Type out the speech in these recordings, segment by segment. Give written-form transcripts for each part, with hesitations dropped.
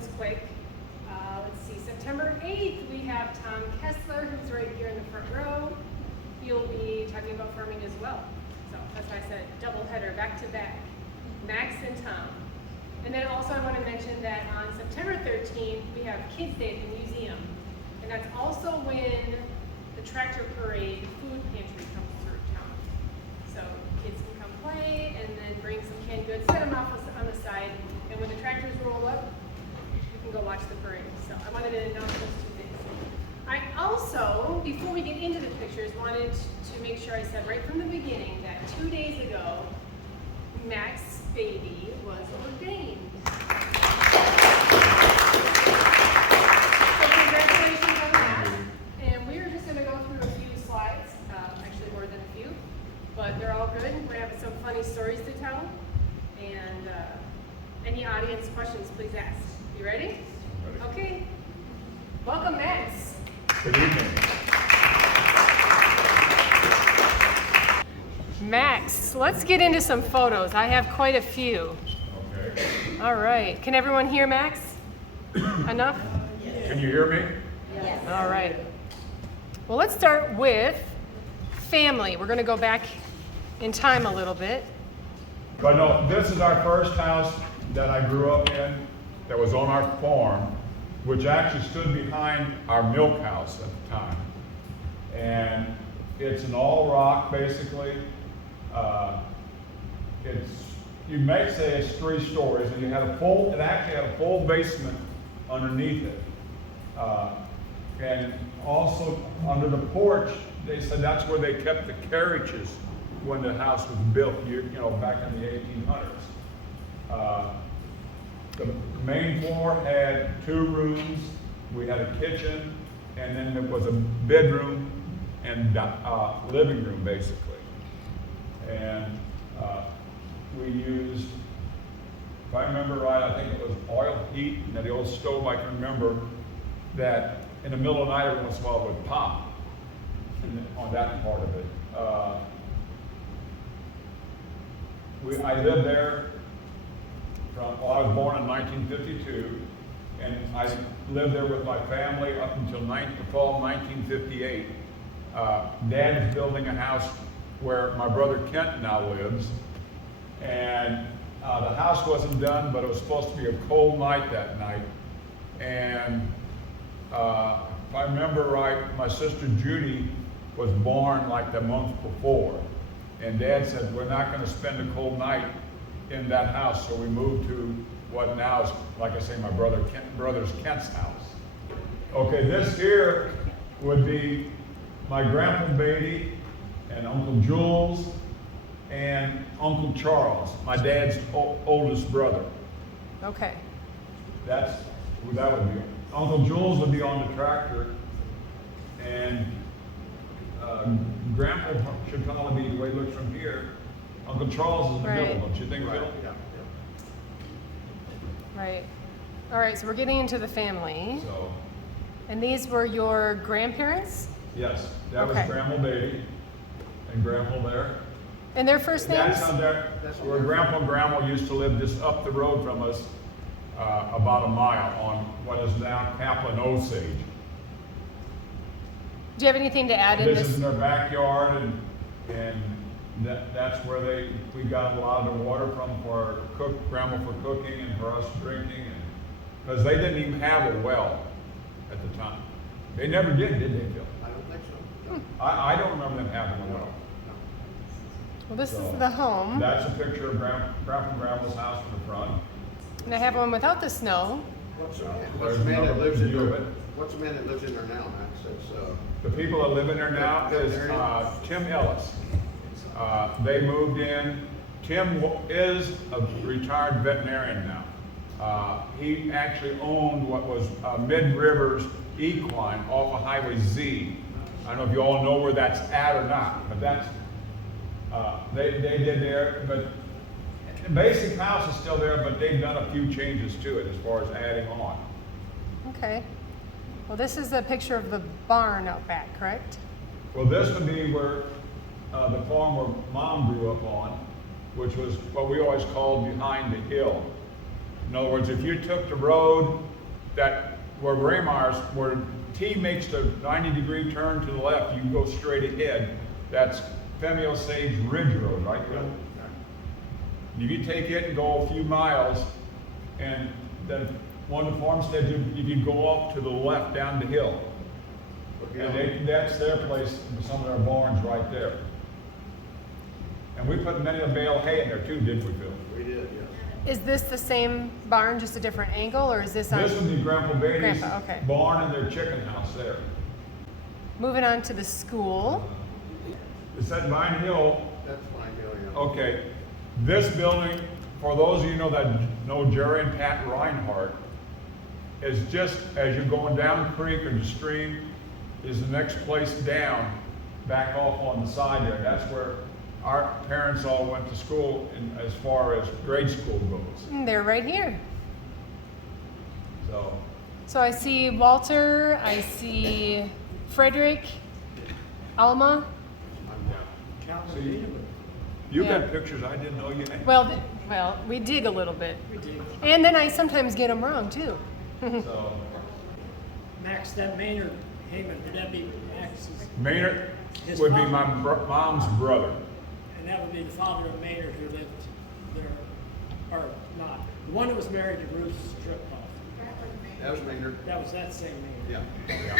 announcements quick. Let's see, September 8th, we have Tom Kessler, who's right here in the front row. He'll be talking about farming as well. So that's why I said double header, back to back, Max and Tom. And then also I want to mention that on September 13th, we have Kids Day at the museum. And that's also when the tractor parade food pantry comes through town. So kids can come play and then bring some canned goods, set them off on the side. And when the tractors roll up, you can go watch the parade. So I wanted to announce those two things. I also, before we get into the pictures, wanted to make sure I said right from the beginning that 2 days ago, Max Bade was ordained. So congratulations on that. And we're just going to go through a few slides, actually more than a few, but they're all good. We're going to have some funny stories to tell. And any audience questions, please ask. You ready? Okay. Welcome, Max. Good evening. Max, let's get into some photos. I have quite a few. Okay. All right. Can everyone hear Max? Enough? Can you hear me? Yes. All right. Well, let's start with family. We're going to go back in time a little bit. But no, this is our first house that I grew up in that was on our farm, which actually stood behind our milk house at the time. And it's an all rock, basically. You may say it's 3 stories, and it actually had a full basement underneath it. And also under the porch, they said that's where they kept the carriages when the house was built, back in the 1800s. The main floor had 2 rooms. We had a kitchen, and then there was a bedroom and living room, basically. And we used, if I remember right, I think it was oil heat. And the old stove, I can remember that in the middle of the night, every once in a while it would pop on that part of it. I lived there I was born in 1952, and I lived there with my family up until the fall of 1958. Dad was building a house where my brother Kent now lives, and the house wasn't done, but it was supposed to be a cold night that night. And if I remember right, my sister Judy was born like the month before, and Dad said, we're not going to spend a cold night in that house, so we moved to what now is, like I say, my brother's Kent's house. Okay, this here would be my Grandpa Bade and Uncle Jules and Uncle Charles, my dad's oldest brother. Okay. That's who that would be. Uncle Jules would be on the tractor, and Grandpa should probably be the way it looks from here. Uncle Charles is in the middle, don't you think, Bill? Yeah. Right. All right, so we're getting into the family. So, And these were your grandparents? yes, that was Okay. Grandpa Bade and Grandpa there. And their first names? That's where Grandpa and Grandma used to live just up the road from us, about a mile on what is now Kaplan Osage. Do you have anything to add in This this? is in their backyard, and that's where we got a lot of the water from for Grandma for cooking and for us drinking, because they didn't even have a well at the time. They never did they, Phil? I don't think so. No. I don't remember them having a well. Well, this So, is the home. That's a picture of Grandpa and Grandma's house from the front. And I have one without the snow. What's the There's man that another lives in view of there? it. What's the man that lives in there now, Max? It's The people that live in there now is Tim Ellis. They moved in. Tim is a retired veterinarian now. He actually owned what was Mid Rivers Equine off of Highway Z. I don't know if you all know where that's at or not, but that's they did there. But the basic house is still there, but they've done a few changes to it as far as adding on. Okay. Well, this is a picture of the barn out back, correct? Well, this would be where the farm where Mom grew up on, which was what we always called behind the hill. In other words, if you took the road where Raymars, where T makes the 90-degree turn to the left, you go straight ahead. That's Femme Osage Ridge Road, right? And if you take it and go a few miles, and then one of the farmsteads, you go off to the left down the hill. And that's their place, some of their barns right there. And we put many a bale of hay in there too, didn't we, Phil? We did, yes. Is this the same barn, just a different angle, or is this on? This would be Grandpa Bade's Grandpa, okay. barn and their chicken house there. Moving on to the school. Is that Vine Hill? That's fine, yeah. Okay. This building, for those of you that know Jerry and Pat Reinhardt, is just as you're going down the creek or the stream, is the next place down, back off on the side there. That's where our parents all went to school as far as grade school goes. And they're right here. So I see Walter, I see Frederick, Alma. so you Yeah. got pictures I didn't know you had. Well, we dig a little bit. We dig. And then I sometimes get them wrong too. So Max, that Maynard Heyman, would that be Max's? Maynard His would be mom. my mom's brother. And that would be the father of Maynard who lived there, or not. The one that was married to Ruth Striphoff. That was Maynard. That was that same Maynard. Yeah.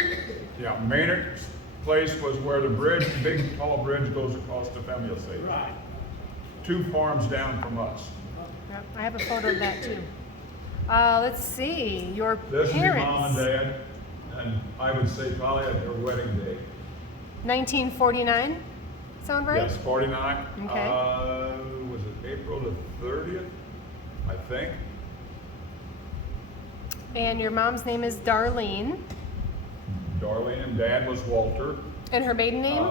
Yeah, Maynard's place was where the bridge, big tall bridge goes across the Femme Osage. Right. 2 farms down from us. Yep, I have a photo of that too. Let's see, your This is parents. your mom and dad, and I would say probably at their wedding day. 1949, sound right? Yes, 49. Okay. Was it April the 30th? I think. And your mom's name is Darlene. Darlene and dad was Walter. And her maiden name?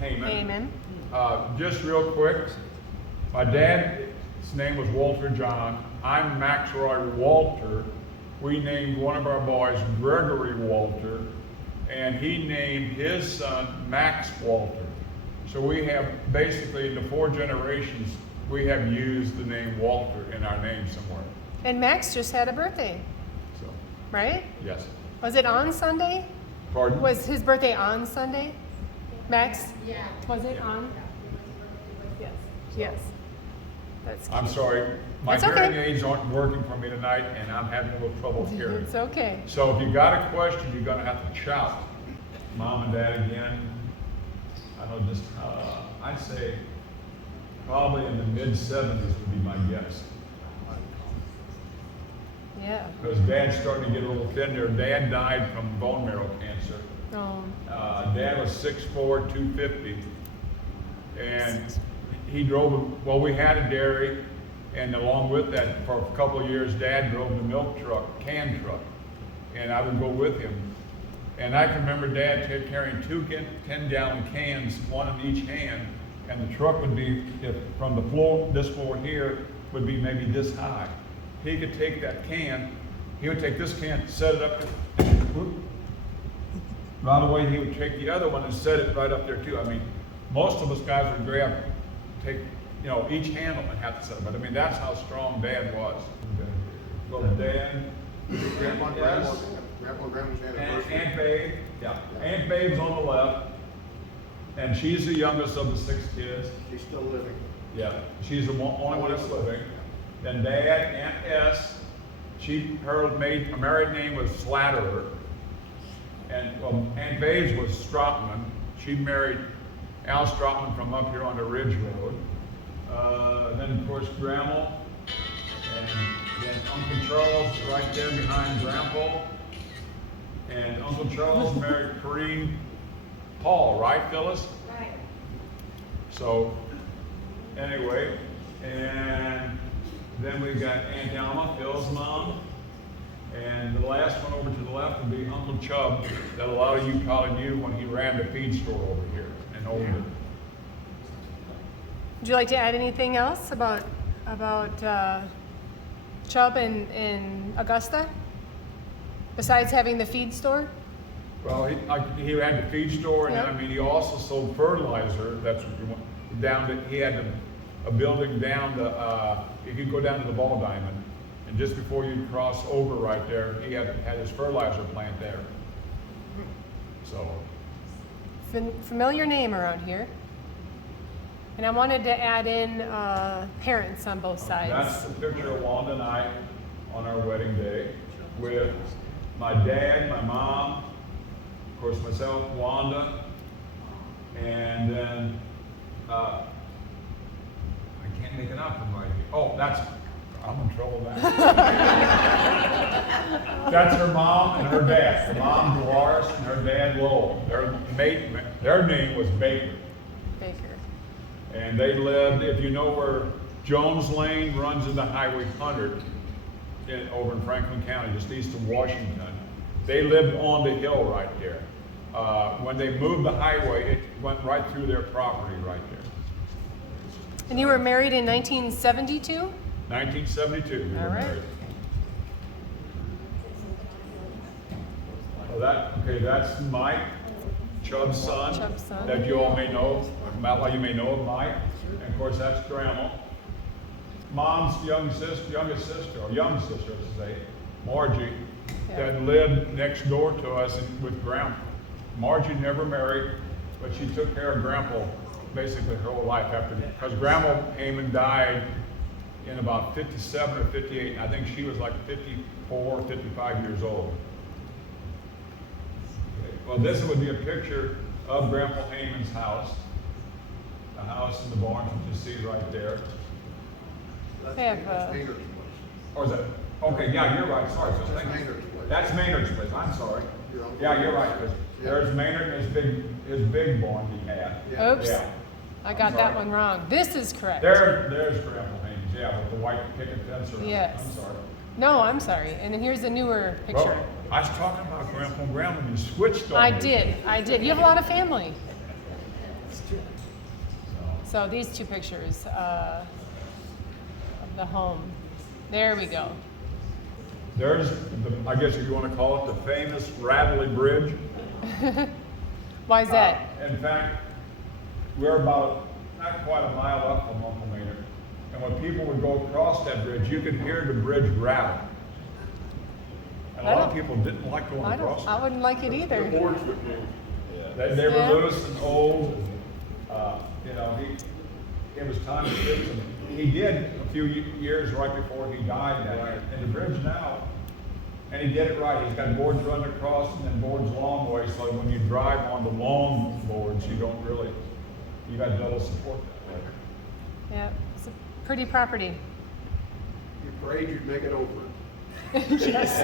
Heyman. Heyman. Just real quick, my dad's name was Walter John. I'm Max Roy Walter. We named one of our boys Gregory Walter, and he named his son Max Walter. So we have basically in the 4 generations, we have used the name Walter in our name somewhere. And Max just had a birthday, So, right? yes. Was it on Sunday? Pardon? Was his birthday on Sunday? Max? Yeah. Was it on? Yes. Yes. That's cute. I'm sorry, my That's okay. hearing aids aren't working for me tonight, and I'm having a little trouble hearing. It's okay. So if you got a question, you're gonna have to shout. Mom and dad again. I know just, I'd say probably in the mid-70s would be my guess. Yeah. Because dad's starting to get a little thin there. Dad died from bone marrow cancer. Oh. Dad was 6'4", 250. And he drove, well, we had a dairy, and along with that, for a couple of years, Dad drove the milk truck, can truck, and I would go with him. And I can remember Dad carrying 2 10-gallon cans, one in each hand, and the truck would be, from the floor, this floor here, would be maybe this high. He could take that can, he would take this can, set it up, whoop. Right away, he would take the other one and set it right up there too. I mean, most of us guys would take, each handle and have to set it. But I mean, that's how strong Dad was. Well, Dad, Grandma and yes, Grandma's and anniversary. Aunt Babe, yeah. Aunt Babe's on the left, and she's the youngest of the 6 kids. She's still living. Yeah, she's the only one that's living. Then Dad, Aunt S, her married name was Slatterer. And well, Aunt Babe's was Stropman. She married Al Stropman from up here on the Ridge Road. Then of course Grandma, and then Uncle Charles right there behind Grandpa. And Uncle Charles married Corinne Paul, right, Phyllis? Right. So, anyway, and then we got Aunt Alma, Phil's mom. And the last one over to the left would be Uncle Chubb, that a lot of you probably knew when he ran the feed store over here and owned it. Would you like to add anything else about Chubb in Augusta? Besides having the feed store? Well, he had the feed store, and Yep. then, I mean, he also sold fertilizer. That's what you want. He had a building down the, if you go down to the Ball Diamond, And just before you cross over right there, he had his fertilizer plant there. So, Familiar name around here. And I wanted to add in parents on both sides. that's the picture of Wanda and I on our wedding day with my dad, my mom, of course myself, Wanda, and then I can't make it up from right here. Oh, I'm in trouble now. That's her mom and her dad. Her mom, Dolores, and her dad, Lowell. Their name was Baker. Baker. And they lived, if you know where Jones Lane runs into Highway 100 over in Franklin County, just east of Washington, they lived on the hill right there. When they moved the highway, it went right through their property right there. And you were married in 1972? 1972, we All were right. married. Well, that's Mike, Chubb's son, Chubb's son. that you all may know. You may know of Mike. And of course, that's Grandma. Mom's youngest sister, I should say, Margie, Yeah. that lived next door to us with Grandpa. Margie never married, but she took care of Grandpa basically her whole life because Grandma came and died in about 57 or 58. I think she was like 54, 55 years old. Okay. Well, this would be a picture of Grandpa Heyman's house. The house and the barn you can see right there. They have, That's Maynard's place. Or is that? Okay, yeah, you're right. Sorry, Phil. That's Thank you. Maynard's place. That's Maynard's place. I'm sorry. You're on- Yeah, you're right, Chris. Yeah. There's Maynard and his big barn he had. Yeah. Oops, Yeah. I got I'm that sorry. one wrong. This is correct. There's Grandpa Haynes, yeah, with the white picket fence around. Yes. I'm sorry. No, I'm sorry. And then here's a newer picture. Well, I was talking about Grandpa and Grandma and you switched on I me. did. You have a lot of family. So, So these two pictures of the home. There we go. there's, I guess if you want to call it, the famous Radley Bridge. Why is that? In fact, we're about not quite a mile up from Uncle Maynard. And when people would go across that bridge, you could hear the bridge rattle. And a lot of people didn't like going across I it. wouldn't like it either. Boards would move. They were Yeah. loose and old. It was time to fix them. He did a few years right before he died. And the bridge now, and he did it right. He's got boards running across and then boards long way, so when you drive on the long boards, you got double support that way. Yeah, it's a pretty property. You prayed you'd make it over. Yes.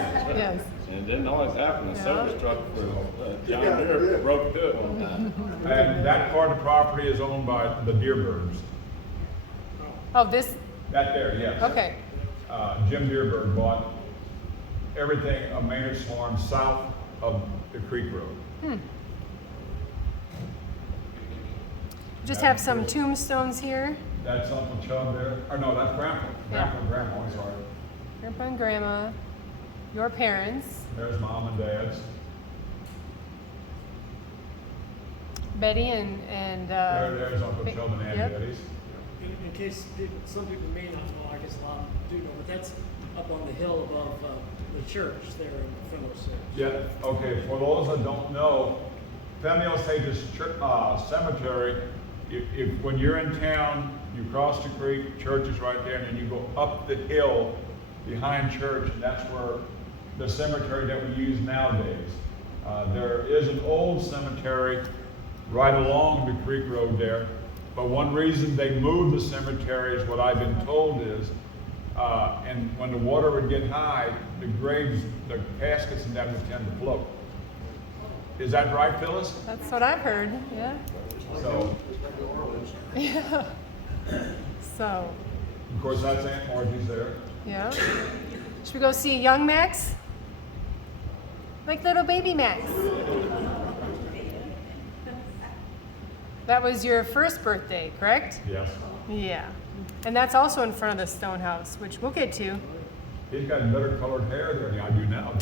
And it didn't always happen. The Yeah. service truck for John Yeah, Deere yeah. broke through it one time. And that part of the property is owned by the Deerbirds. Oh, this, That there, yes. okay. Jim Deerbird bought everything of Maynard's Farm south of the Creek Road. Just have some tombstones here. That's Uncle Chubb there. Or no, that's Grandpa. Grandpa and Grandma, I'm sorry. Grandpa and Grandma, your parents, There's Mom and Dad's. Betty and There's Uncle Ba- Chubb and Aunt yep. Betty's. In case some people may not know, I guess a lot do know, but that's up on the hill above the church there in Femme Osage. Yeah, okay, for those that don't know, Femme Osage's cemetery, if when you're in town, you cross the creek, church is right there, and then you go up the hill behind church, and that's where the cemetery that we use nowadays. There is an old cemetery right along the creek road there, but one reason they moved the cemetery is what I've been told is, and when the water would get high, the graves, the caskets and that would tend to float. Is that right, Phyllis? that's what I've heard, yeah. So, Yeah. So, of course, that's Aunt Margie's there. yeah. Should we go see young Max? Like little baby Max. That was your first birthday, correct? Yes. Yeah. And that's also in front of the stone house, which we'll get to. He's got better colored hair there than I do now.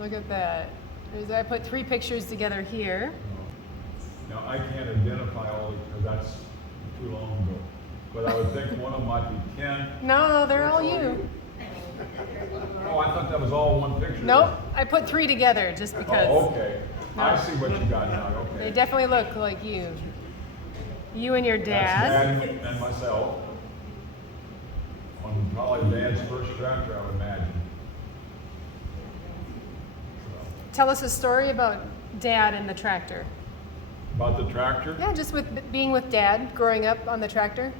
Look at that. I put 3 pictures together here. Now, I can't identify all of it because that's too long ago. but I would think one of them might be Ken. No, they're all you. Oh, I thought that was all one picture. Nope, I put 3 together just because. Oh, okay. I No. see what you got now, okay. They definitely look like you. You and your dad. That's Dad and myself. On probably Dad's first tractor, I would imagine. So, Tell us a story about Dad and the tractor. about the tractor? Yeah, just with being with Dad, growing up on the tractor.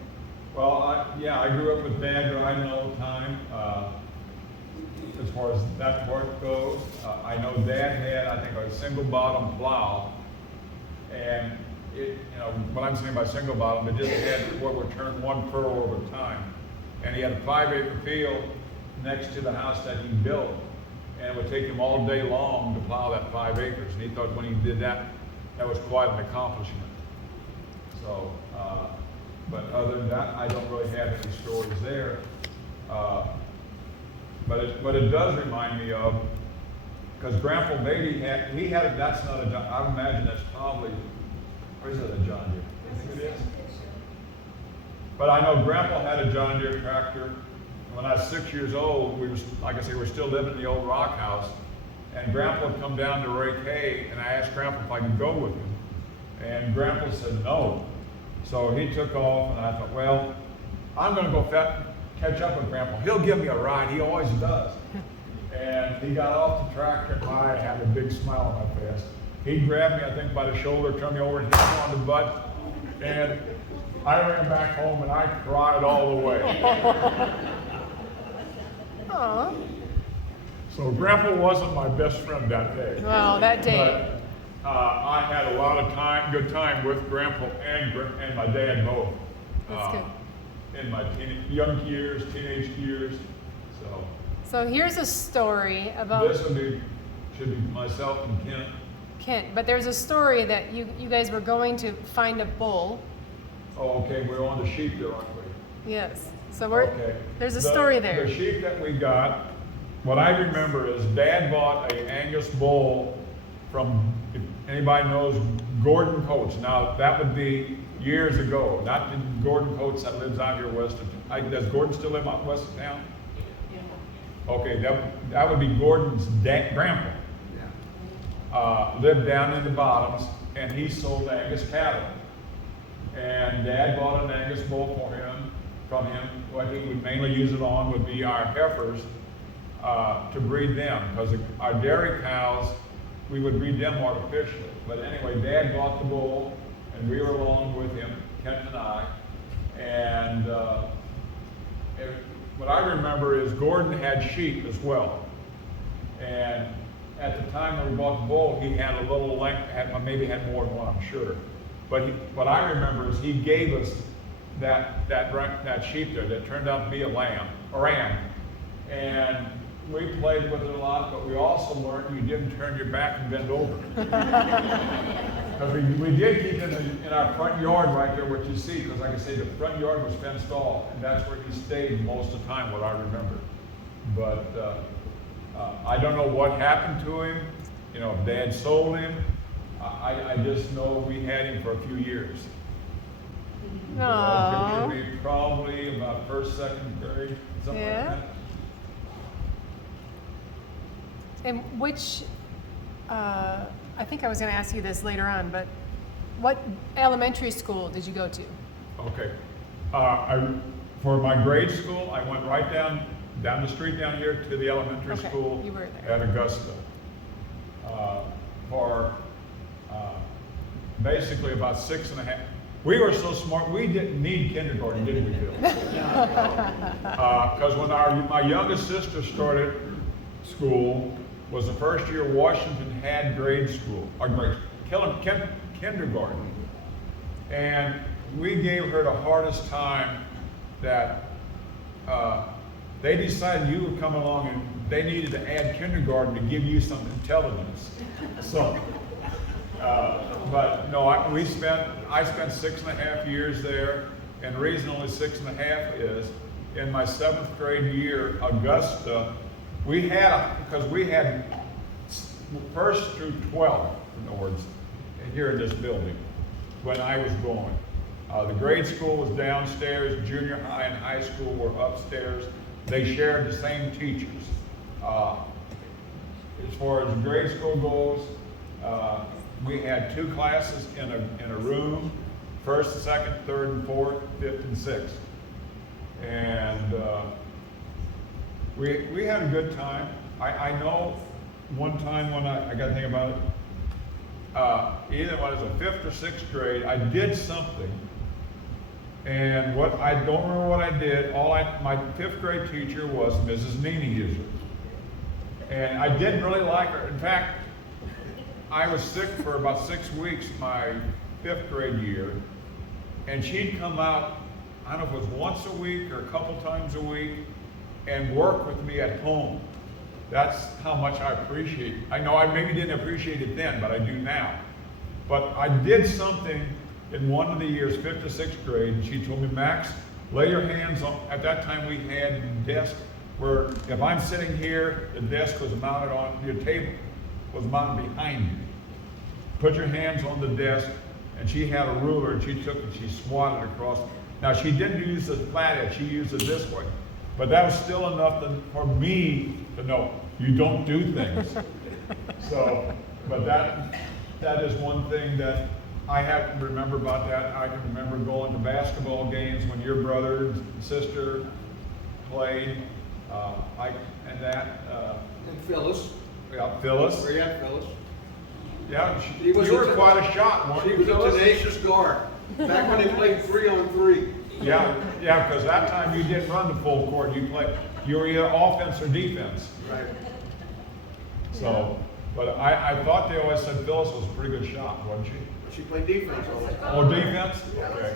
Well, I grew up with Dad driving all the time. As far as that part goes, I know Dad had, I think, a single bottom plow. And what I'm saying by single bottom, it just had what would turn 1 furrow over time. And he had a 5-acre field next to the house that he built. And it would take him all day long to plow that 5 acres. And he thought when he did that, that was quite an accomplishment. So, but other than that, I don't really have any stories there. But it does remind me of, because Grandpa Bade that's not a, I would imagine that's probably, or is it a John Deere? I think it is. But I know Grandpa had a John Deere tractor. When I was 6 years old, we were, like I say, we're still living in the old rock house. And Grandpa would come down to rake hay, and I asked Grandpa if I could go with him. And Grandpa said no. So he took off, and I thought, well, I'm going to go catch up with Grandpa. He'll give me a ride. He always does. And he got off the tractor, and I had a big smile on my face. He grabbed me, I think, by the shoulder, turned me over, and hit me on the butt. And I ran back home, and I cried all the way. Aw. So Grandpa wasn't my best friend that day. Well, that day. But I had a lot of good time with Grandpa and my dad both. That's good. In my young years, teenage years. So here's a story about This should be myself and Kent. Kent, but there's a story that you guys were going to find a bull. Oh, okay, we're on the sheep there, aren't we? Yes. So Okay. there's a story there. The sheep that we got, what I remember is Dad bought a Angus bull from, if anybody knows, Gordon Coates. Now, that would be years ago, not the Gordon Coates that lives out here west of, does Gordon still live out west of town? Okay, that would be Gordon's grandpa. Lived down in the bottoms, and he sold Angus cattle. And Dad bought an Angus bull from him. What he would mainly use it on would be our heifers to breed them, because our dairy cows, we would breed them artificially. But anyway, Dad bought the bull, and we were along with him, Kent and I. And what I remember is Gordon had sheep as well. And at the time when we bought the bull, he had a little maybe had more than one, I'm sure. But what I remember is he gave us that sheep there that turned out to be a ram. And we played with it a lot, but we also learned you didn't turn your back and bend over. Because we did keep it in our front yard right there, what you see, because like I say, the front yard was fenced off, and that's where he stayed most of the time, what I remember. But I don't know what happened to him, if Dad sold him. I just know we had him for a few years. That picture be probably about first, second grade, something like that. And which, I think I was going to ask you this later on, but what elementary school did you go to? Okay. For my grade school, I went right down the street down here to the elementary school you were there. at Augusta. For basically about 6.5. We were so smart, we didn't need kindergarten, did we, Bill? Because when my youngest sister started school, was the first year Washington had grade school, or kindergarten. And we gave her the hardest time that they decided you would come along and they needed to add kindergarten to give you some intelligence. So, but no, I spent 6.5 years there, and the reason only 6.5 is in my 7th grade year, Augusta, because we had 1st through 12th, in other words, here in this building, when I was going. The grade school was downstairs, junior high and high school were upstairs. They shared the same teachers. As far as grade school goes, we had 2 classes in a room, first, second, third, and fourth, fifth, and sixth. And we had a good time. I know one time when I got to think about it, either when I was in 5th or 6th grade, I did something. And I don't remember what I did. My 5th grade teacher was Mrs. Nienhuser. And I didn't really like her. In fact, I was sick for about 6 weeks my 5th grade year. And she'd come out, I don't know if it was once a week or a couple times a week, and work with me at home. That's how much I appreciate it. I know I maybe didn't appreciate it then, but I do now. But I did something in one of the years, 5th to 6th grade, and she told me, Max, lay your hands on, at that time we had a desk where if I'm sitting here, the desk was mounted on, your table was mounted behind you. Put your hands on the desk, and she had a ruler, and she took it, she swatted across. Now she didn't use the flat edge, she used it this way. But that was still enough for me to know, you don't do things. So, but that is one thing that I have to remember about that. I can remember going to basketball games when your brother and sister played, And Phyllis. Yeah, Phyllis. Where you at, Phyllis? Yeah, He was you were a- quite a shot, weren't She you, was a Phyllis? tenacious guard. Back when they played 3-on-3. Yeah, because that time you didn't run the full court. You were either offense or defense. Right. So, but I thought they always said Phyllis was a pretty good shot, wasn't she? She played defense all the time. Oh, defense? Okay.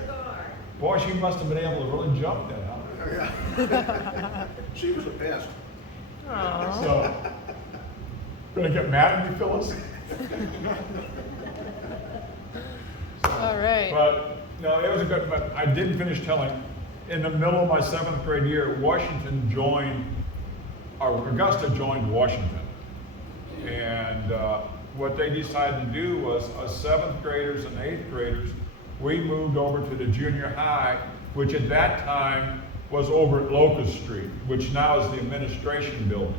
Boy, she must have been able to really jump then, huh? Yeah. She was a pest. Aw. So, gonna get mad at me, Phyllis? All right. But, no, it was a good, but I didn't finish telling. In the middle of my 7th grade year, Augusta joined Washington. And what they decided to do was 7th graders and 8th graders, we moved over to the junior high, which at that time was over at Locust Street, which now is the administration building.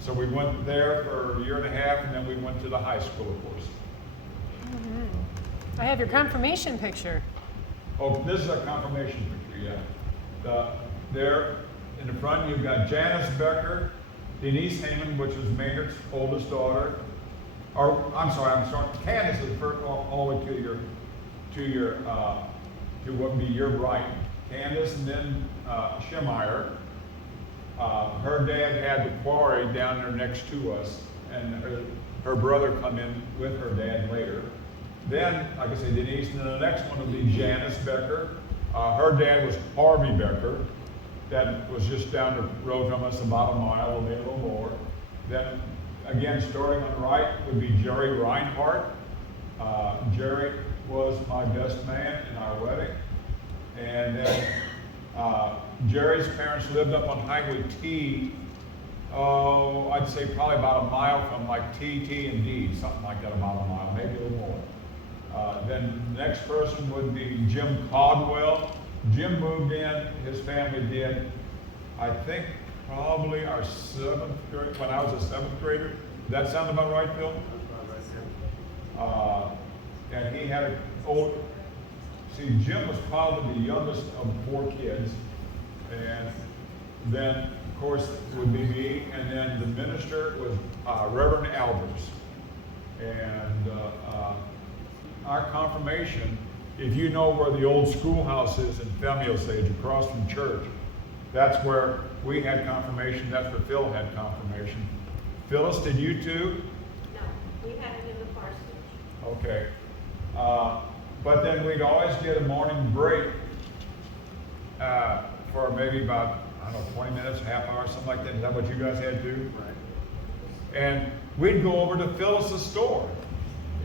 So we went there for a year and a half, and then we went to the high school, of course. I have your confirmation picture. Oh, this is a confirmation picture, yeah. There in the front, you've got Janice Becker, Denise Heyman, which is Maynard's oldest daughter. Or, I'm sorry, Candace is first, all the way to what would be your right. Candace, and then Schemeyer. Her dad had the quarry down there next to us, and her brother come in with her dad later. Then, like I said, Denise, and then the next one would be Janice Becker. Her dad was Harvey Becker. That was just down the road from us, about a mile, maybe a little more. Then, again, starting on the right would be Jerry Reinhardt. Jerry was my best man in our wedding. And then Jerry's parents lived up on Highway T, I'd say probably about a mile from like T and D, something like that, about a mile, maybe a little more. Then the next person would be Jim Caldwell. Jim moved in, his family did, I think probably our 7th grade, when I was a 7th grader. Does that sound about right, Phil? And he had Jim was probably the youngest of 4 kids. And then, of course, it would be me, and then the minister was Reverend Albers. And our confirmation, if you know where the old schoolhouse is in Femme Osage, across from church, that's where we had confirmation, that's where Phil had confirmation. Phyllis, did you too? No, we had it in the parsonage. Okay. But then we'd always get a morning break for maybe about, I don't know, 20 minutes, half hour, something like that. Is that what you guys had too? Right. And we'd go over to Phyllis's store.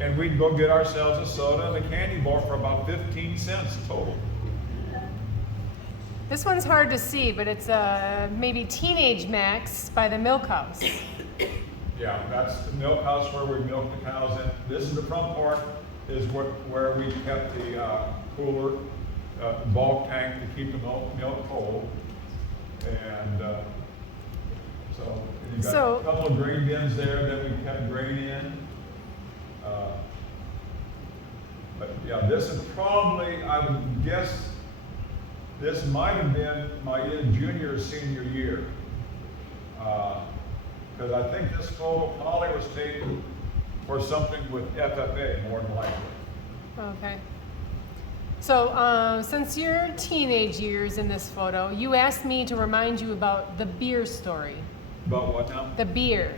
And we'd go get ourselves a soda and a candy bar for about 15 cents total. This one's hard to see, but it's maybe TILIW-Max by the milk house. Yeah, that's the milk house where we milk the cows in. This is the front part. is where we kept the cooler, bulk tank to keep the milk cold. And so you got So- a couple of grain bins there that we kept grain in. But yeah, this is probably, I would guess, this might have been my junior or senior year. Because I think this photo probably was taken for something with FFA, more than likely. Okay. So, since your teenage years in this photo, you asked me to remind you about the beer story. But what now? The beer.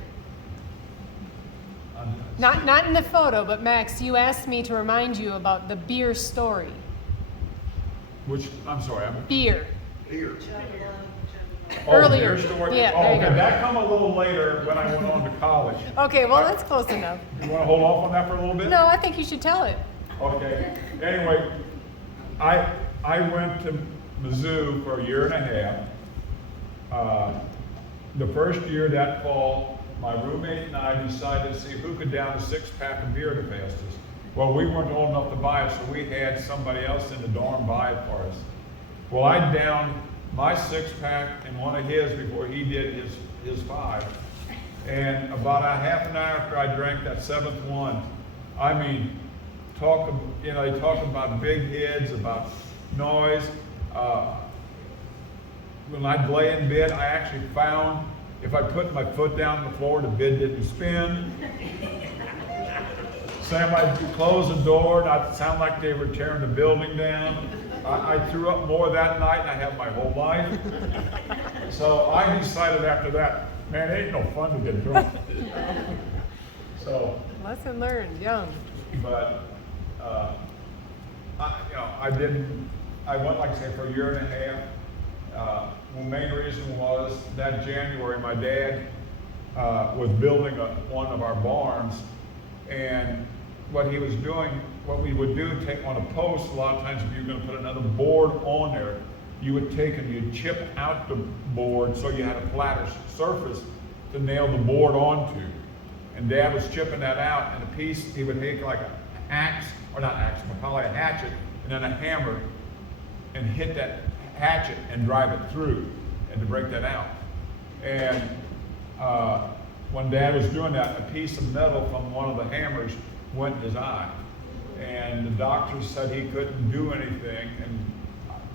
Not in the photo, but Max, you asked me to remind you about the beer story. Which, I'm sorry, Beer. Here. oh, Earlier. beer story? Yeah, Oh, there you okay, go. that come a little later when I went on to college. Okay, well, that's close enough. You want to hold off on that for a little bit? No, I think you should tell it. Okay, anyway, I went to Mizzou for a year and a half. The first year that fall, my roommate and I decided to see who could down a 6-pack of beer the fastest. Well, we weren't old enough to buy it, so we had somebody else in the dorm buy it for us. Well, I downed my 6-pack and one of his before he did his 5. And about a half an hour after I drank that 7th one, I mean, they talk about big heads, about noise. When I'd lay in bed, I actually found if I put my foot down on the floor, the bed didn't spin. Sam, I'd close the door, and I'd sound like they were tearing the building down. I threw up more that night than I have my whole life. So I decided after that, man, it ain't no fun to get drunk. So. Lesson learned, young. But, I went, like I say, for a year and a half. The main reason was that January, my dad was building one of our barns, and what he was doing, what we would do, take on a post, a lot of times if you were gonna put another board on there, you would take and you'd chip out the board so you had a flatter surface to nail the board onto. And Dad was chipping that out, and a piece, he would take like an axe, or not axe, but probably a hatchet, and then a hammer, and hit that hatchet and drive it through, and to break that out. And when Dad was doing that, a piece of metal from one of the hammers went in his eye. And the doctors said he couldn't do anything. And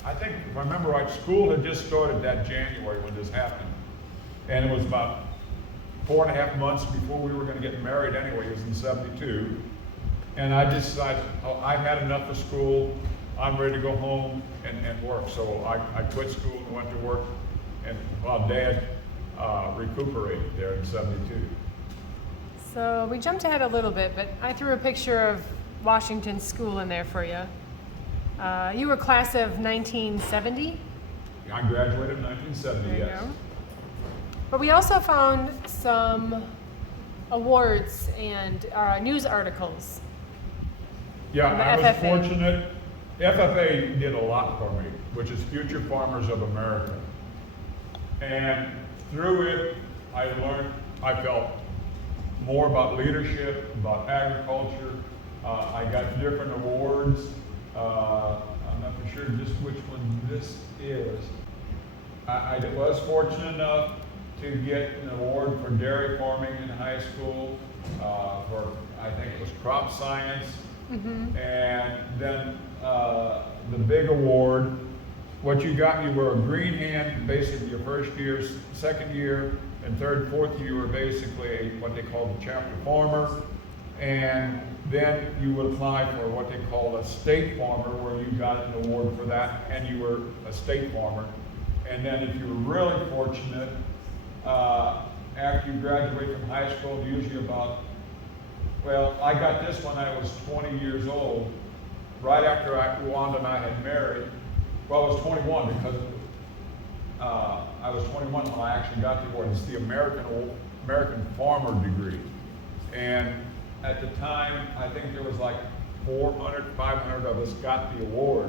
I think, if I remember right, school had just started that January when this happened. And it was about 4.5 months before we were going to get married anyway. It was in '72. And I just decided, I've had enough of school. I'm ready to go home and work. So I quit school and went to work. And while Dad recuperated there in '72. So we jumped ahead a little bit, but I threw a picture of Washington School in there for you. You were class of 1970? I graduated in 1970, There you yes. go. But we also found some awards and news articles. Yeah, And the I was FFA. fortunate. FFA did a lot for me, which is Future Farmers of America. And through it, I felt more about leadership, about agriculture. I got different awards. I'm not for sure just which one this is. I was fortunate enough to get an award for dairy farming in high school, for, I think it was crop science. Mm-hmm. And then the big award, what you got, you were a green hand, basically your first year, second year, and third, fourth year, you were basically what they call the chapter farmer. And then you would apply for what they call a state farmer, where you got an award for that, and you were a state farmer. And then if you were really fortunate, after you graduate from high school, usually about, well, I got this when I was 20 years old, right after Wanda and I had married. Well, I was 21 because I was 21 when I actually got the award. It's the American Farmer degree. And at the time, I think there was like 400, 500 of us got the award,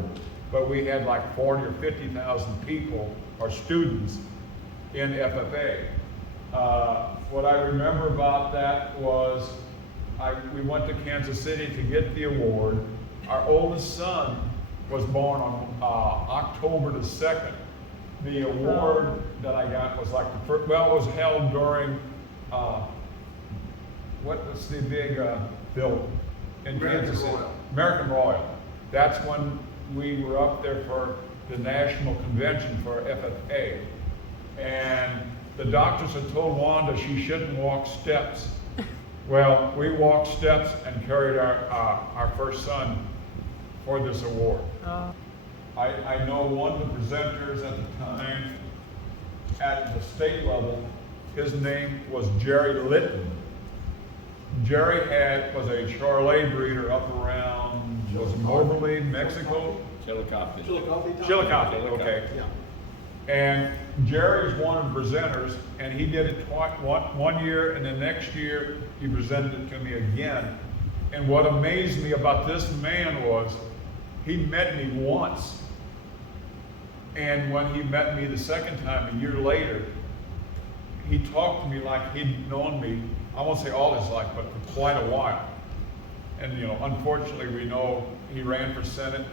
but we had like 40 or 50,000 people or students in FFA. What I remember about that was we went to Kansas City to get the award. Our oldest son was born on October the 2nd. The award that I got was like the first, well, it was held during, what was the big bill in American Kansas City? Royal. American Royal. That's when we were up there for the national convention for FFA. And the doctors had told Wanda she shouldn't walk steps. Well, we walked steps and carried our first son for this award. Oh. I know one of the presenters at the time at the state level, his name was Jerry Litton. Jerry was a Charolais breeder up around, was Moberly, Mexico? Chillicothe. Chillicothe, okay. Yeah. And Jerry is one of the presenters, and he did it one year, and the next year he presented it to me again. And what amazed me about this man was, he met me once. And when he met me the second time, a year later, he talked to me like he'd known me, I won't say all his life, but for quite a while. And you know, unfortunately, we know he ran for Senate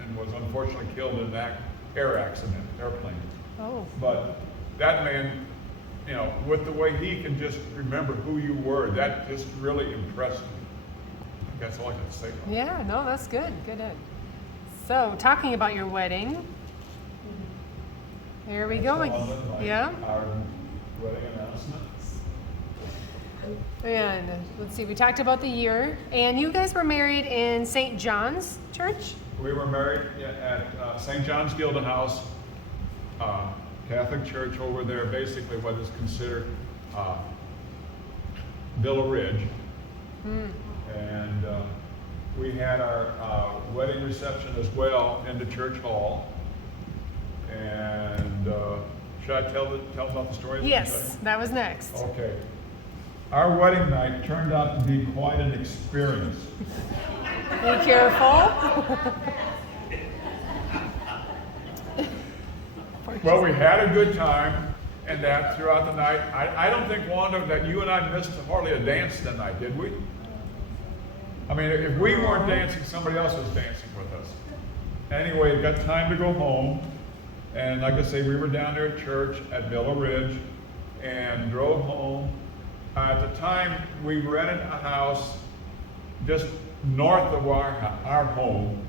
and was unfortunately killed in that airplane. Oh. But that man, you know, with the way he can just remember who you were, that just really impressed me. I think that's all I can say about it. Yeah, no, that's good. Good, Ed. So, talking about your wedding, here we go. Yeah. Our wedding announcement. And let's see, we talked about the year. And you guys were married in St. John's Church? We were married at St. John's Gildenhouse Catholic Church over there, basically what is considered Villa Ridge. And we had our wedding reception as well in the church hall. And should I tell about the story? Yes, that was next. Okay. Our wedding night turned out to be quite an experience. Be careful. Well, we had a good time, and that throughout the night. I don't think, Wanda, that you and I missed hardly a dance that night, did we? I mean, if we weren't dancing, somebody else was dancing with us. Anyway, it got time to go home, and like I say, we were down there at church at Villa Ridge, and drove home. At the time, we rented a house just north of our home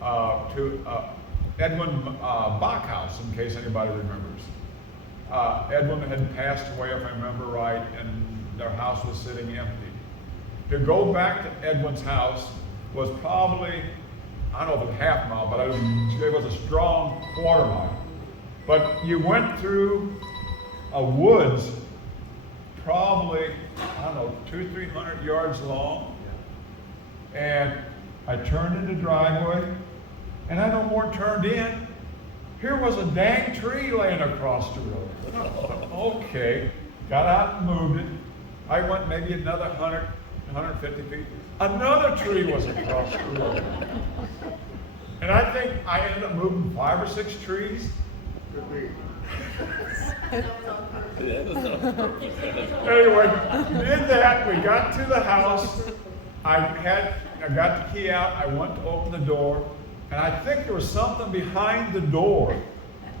to Edwin Bach House, in case anybody remembers. Edwin had passed away, if I remember right, and their house was sitting empty. To go back to Edwin's house was probably, I don't know if it was a half mile, but it was a strong quarter mile. But you went through a woods, probably, I don't know, 200-300 yards long. And I turned in the driveway, and I no more turned in. Here was a dang tree laying across the road. Okay, got out and moved it. I went maybe another 100, 150 feet. Another tree was across the road. And I think I ended up moving 5 or 6 trees. Could be. Anyway, did that. We got to the house. I got the key out. I went to open the door, and I think there was something behind the door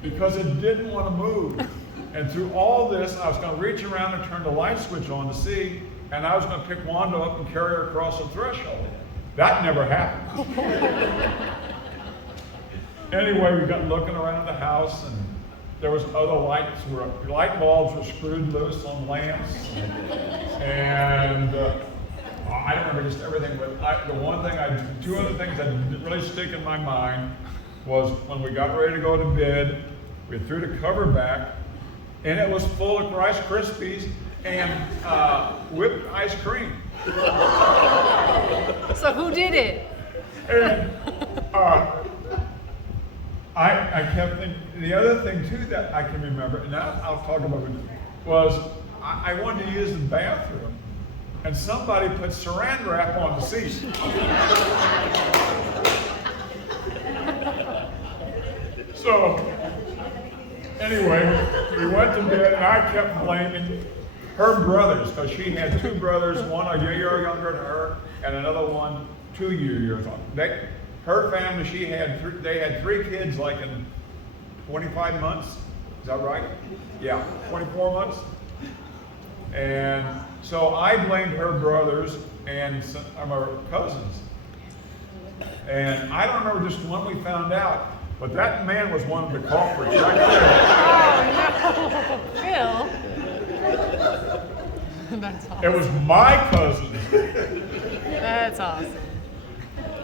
because it didn't want to move. And through all this, I was going to reach around and turn the light switch on to see, and I was going to pick Wanda up and carry her across the threshold. That never happened. Anyway, we got looking around the house, and there was other light bulbs were screwed loose on lamps, and I don't remember just everything. But two other things that really stick in my mind was when we got ready to go to bed, we threw the cover back, and it was full of Rice Krispies and whipped ice cream. So who did it? And I kept thinking, the other thing too that I can remember, and I'll talk about it, was I wanted to use the bathroom, and somebody put saran wrap on the seat. So, anyway, we went to bed, and I kept blaming her brothers, because she had two brothers, one a year younger than her, and another one 2 years on. Her family, they had 3 kids like in 25 months. Is that right? Yeah, 24 months. And so I blamed her brothers and some of our cousins. And I don't remember just when we found out, but that man was one of the culprits right there. Oh, no. Phil. That's awesome. It was my cousin That's awesome.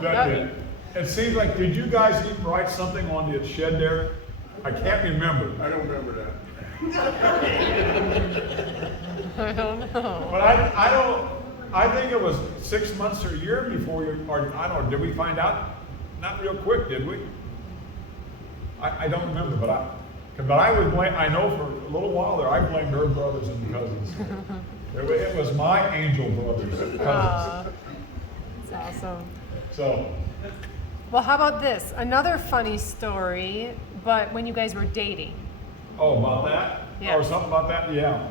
that did. It seems like, did you guys even write something on the shed there? I can't remember. I don't remember that. I don't know. But I think it was 6 months or a year before you, or I don't know, did we find out? Not real quick, did we? I don't remember, but I would blame, I know for a little while there, I blamed her brothers and cousins. It was my angel brothers and cousins. That's awesome. So, Well, how about this? Another funny story, but when you guys were dating. oh, about that? Yeah. Or something about that? Yeah.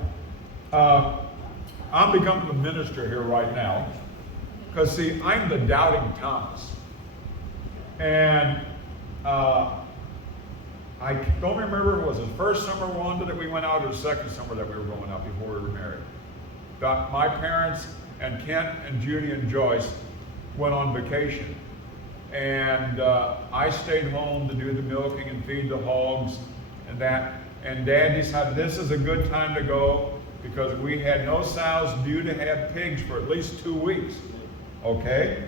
I'm becoming a minister here right now. Because, see, I'm the doubting Thomas. And I don't remember if it was the first summer, Wanda, that we went out, or the second summer that we were going out before we were married. But my parents and Kent and Judy and Joyce went on vacation. And I stayed home to do the milking and feed the hogs and that. And Dad decided this is a good time to go because we had no sows due to have pigs for at least 2 weeks. Okay?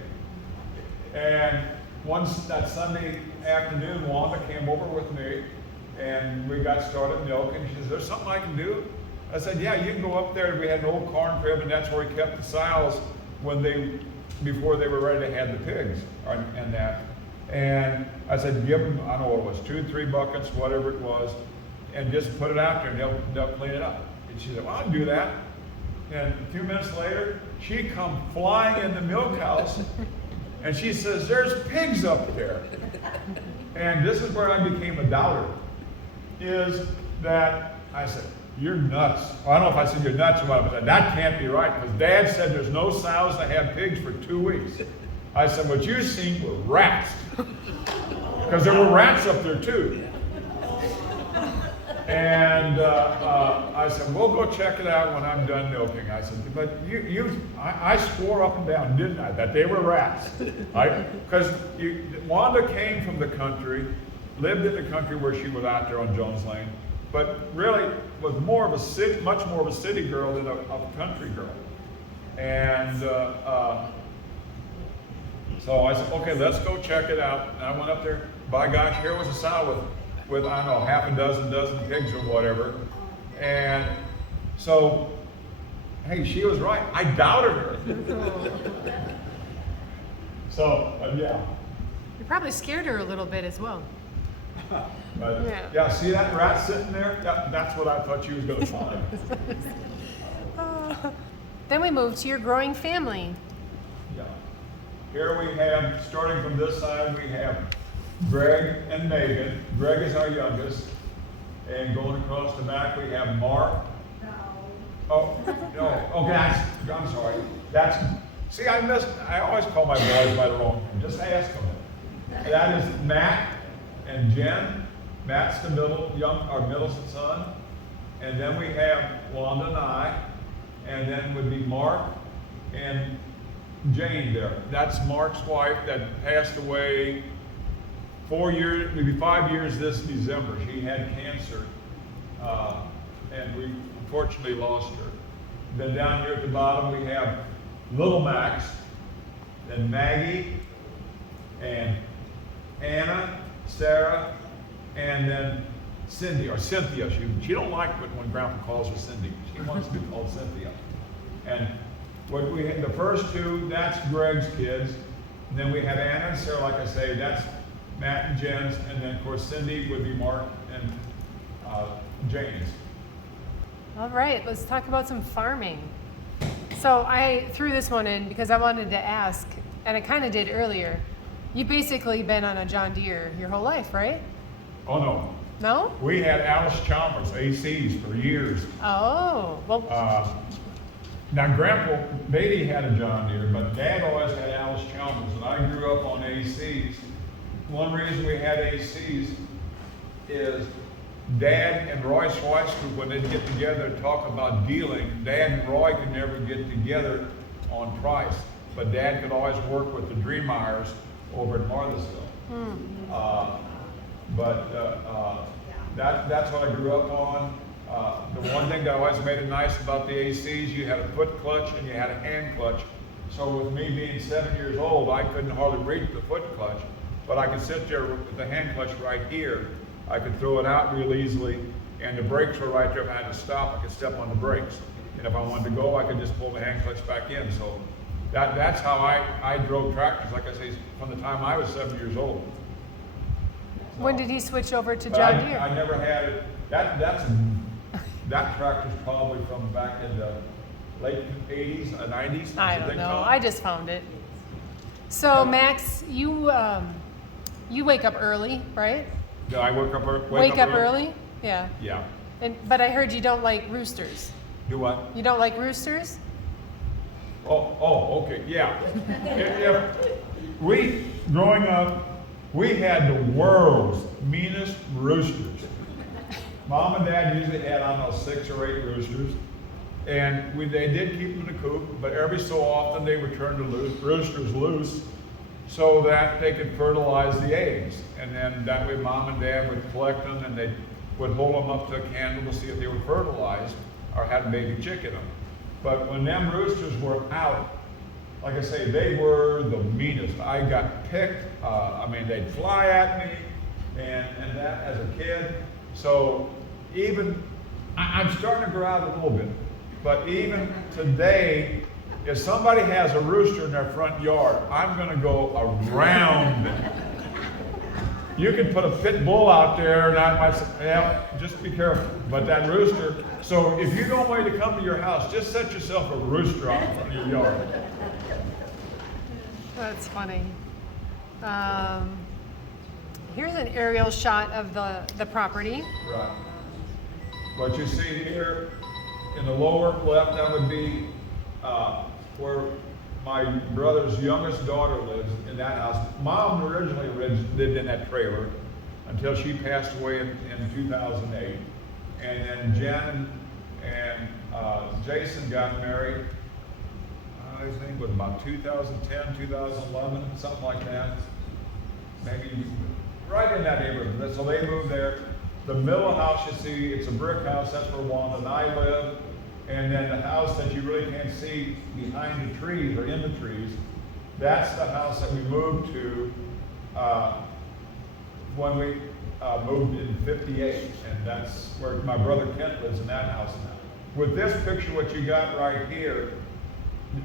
And once that Sunday afternoon, Wanda came over with me and we got started milking. She said, "There's something I can do?" I said, "Yeah, you can go up there." We had an old corn crib and that's where we kept the sows before they were ready to have the pigs and that. And I said, give them, I don't know what it was, 2, 3 buckets, whatever it was, and just put it out there and they'll clean it up. And she said, "Well, I'll do that." And a few minutes later, she come flying in the milk house and she says, "There's pigs up there." And this is where I became a doubter, is that I said, "You're nuts." Well, I don't know if I said you're nuts or what, but that can't be right because Dad said there's no sows that have pigs for 2 weeks. I said, "What you've seen were rats." Because there were rats up there too. And I said, "We'll go check it out when I'm done milking." I said, "But I swore up and down, didn't I, that they were rats?" Because Wanda came from the country, lived in the country where she was out there on Jones Lane, but really was more of a city, much more of a city girl than a country girl. And so I said, "Okay, let's go check it out." And I went up there. By gosh, here was a sow with I don't know, half a dozen pigs or whatever. And so, hey, she was right. I doubted her. So, yeah. You probably scared her a little bit as well. But, Yeah. yeah, see that rat sitting there? That's what I thought she was going to find. Then we moved to your growing family. Yeah. Here we have, starting from this side, we have Greg and Megan. Greg is our youngest. And going across the back, we have Mark. No. Oh, no. Okay, I'm sorry. See, I always call my boys by the wrong name. Just ask them. That is Matt and Jen. Matt's the our middle son. And then we have Wanda and I. And then would be Mark and Jane there. That's Mark's wife that passed away 4 years, maybe 5 years this December. She had cancer, and we unfortunately lost her. Then down here at the bottom we have Little Max, then Maggie, and Anna, Sarah, and then Cindy, or Cynthia. She don't like it when Grandpa calls her Cindy. She wants to be called Cynthia. And what we had, the first two, that's Greg's kids. And then we have Anna and Sarah, like I say, that's Matt and Jen's. And then, of course, Cindy would be Mark and Jane's. All right, let's talk about some farming. So I threw this one in because I wanted to ask, and I kind of did earlier. You've basically been on a John Deere your whole life, right? Oh, no. No? We had Alice Chalmers ACs for years. Oh, well, Now, Grandpa Beatty had a John Deere, but Dad always had Alice Chalmers, and I grew up on ACs. One reason we had ACs is Dad and Roy Schweitzer, when they'd get together and talk about dealing, Dad and Roy could never get together on price, but Dad could always work with the Dreameyers over at Marthasville. That's what I grew up on. The one thing that always made it nice about the ACs, you had a foot clutch and you had a hand clutch. So with me being 7 years old, I couldn't hardly reach the foot clutch, but I could sit there with the hand clutch right here. I could throw it out real easily, and the brakes were right there. If I had to stop, I could step on the brakes. And if I wanted to go, I could just pull the hand clutch back in. So that's how I drove tractors, like I say, from the time I was 7 years old. when did he switch over to But John Deere? I never had it. That tractor's probably from back in the late 80s, 90s. I don't know. I just found it. So Max, you wake up early, right? Yeah, I wake up early? Yeah. Yeah. But I heard you don't like roosters. Do what? You don't like roosters? Oh, okay, yeah. Growing up, we had the world's meanest roosters. Mom and Dad usually had, I don't know, 6 or 8 roosters. And they did keep them in the coop, but every so often they would turn the roosters loose so that they could fertilize the eggs. And then that way Mom and Dad would collect them and they would hold them up to a candle to see if they were fertilized or had a baby chick in them. But when them roosters were out, like I say, they were the meanest. I got picked. They'd fly at me and that as a kid. So I'm starting to grow out a little bit. But even today, if somebody has a rooster in their front yard, I'm going to go around them. You can put a pit bull out there, and I might say, yeah, just be careful. But that rooster, so if you don't want to come to your house, just set yourself a rooster out in front of your yard. That's funny. Here's an aerial shot of the property. Right. What you see here in the lower left, that would be where my brother's youngest daughter lives, in that house. Mom originally lived in that trailer until she passed away in 2008. And then Jen and Jason got married, I think it was about 2010, 2011, something like that. Maybe right in that neighborhood. So they moved there. The middle house you see, it's a brick house, that's where Wanda and I live. And then the house that you really can't see behind the trees or in the trees, that's the house that we moved to when we moved in '58. And that's where my brother Kent lives, in that house now. With this picture, what you got right here,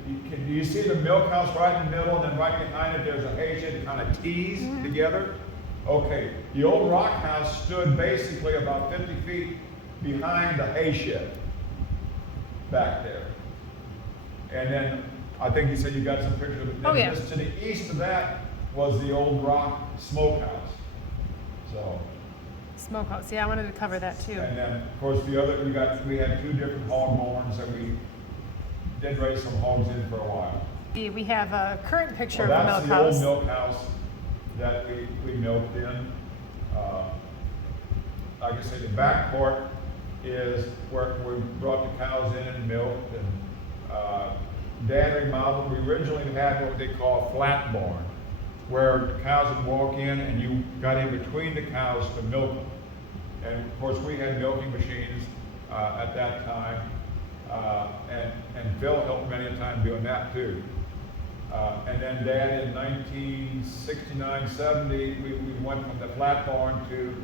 do you see the milk house right in the middle, and then right behind it there's a hay shed that kind of tees together? Okay, the old rock house stood basically about 50 feet behind the hay shed back there. And then I think you said you got some pictures of it. Oh, yeah. Just to the east of that was the old rock smokehouse. So. Smokehouse. Yeah, I wanted to cover that too. And then, of course, we had 2 different hog barns that we did raise some hogs in for a while. We have a current picture Well, of the that's milk the house. old milk house that we milked in. Like I say, the back part is where we brought the cows in and milked. And Dad remodeled. We originally had what they call a flat barn, where the cows would walk in and you got in between the cows to milk them. And of course, we had milking machines at that time. And Phil helped many a time doing that too. And then Dad in 1969, 70, we went from the flat barn to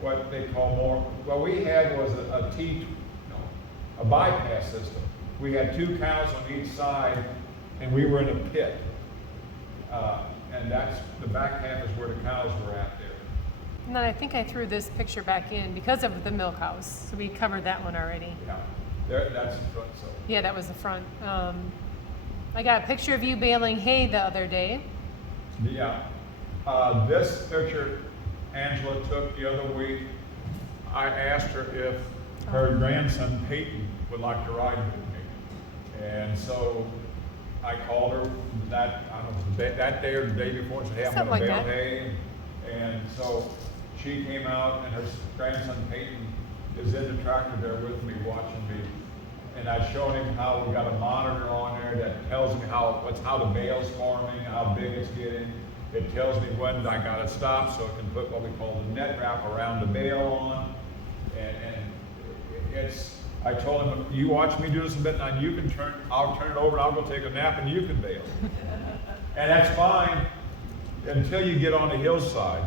what they call more, what we had was a bypass system. We had 2 cows on each side and we were in a pit. And that's, the back half is where the cows were at there. And then I think I threw this picture back in because of the milk house. So we covered that one already. Yeah, that's the front, so. Yeah, that was the front. I got a picture of you baling hay the other day. Yeah. This picture Angela took the other week I asked her if her grandson Peyton would like to ride with me. And so I called her that, I don't know, that day or the day before, and said, hey, I'm Something gonna like bale that. hay. And so she came out, and her grandson Peyton is in the tractor there with me, watching me. And I showed him how we got a monitor on there that tells me how the bale's forming, how big it's getting. It tells me when I gotta stop, so it can put what we call the net wrap around the bale on. And it's, I told him, you watch me do this a bit, now you can I'll turn it over, and I'll go take a nap, and you can bale. And that's fine until you get on the hillside.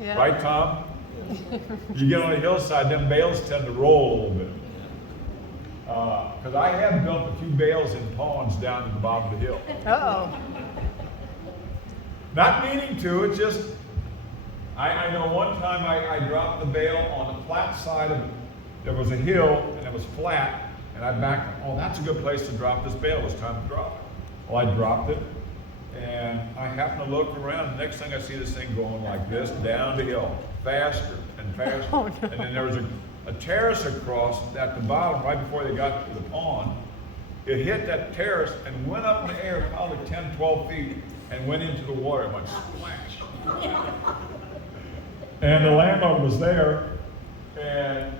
Yeah. Right, Tom? You get on the hillside, them bales tend to roll a little bit. Because I have built a few bales in ponds down at the bottom of the hill. Uh-oh. Not meaning to, it's just, I know one time I dropped the bale on the flat side of, there was a hill and it was flat, and I backed, oh, that's a good place to drop this bale, it's time to drop it. Well, I dropped it, and I happened to look around, and next thing I see this thing going like this, down the hill, faster and faster. Oh, no. And then there was a terrace across at the bottom, right before they got to the pond. It hit that terrace and went up in the air probably 10, 12 feet and went into the water and went splash. And the landlord was there, and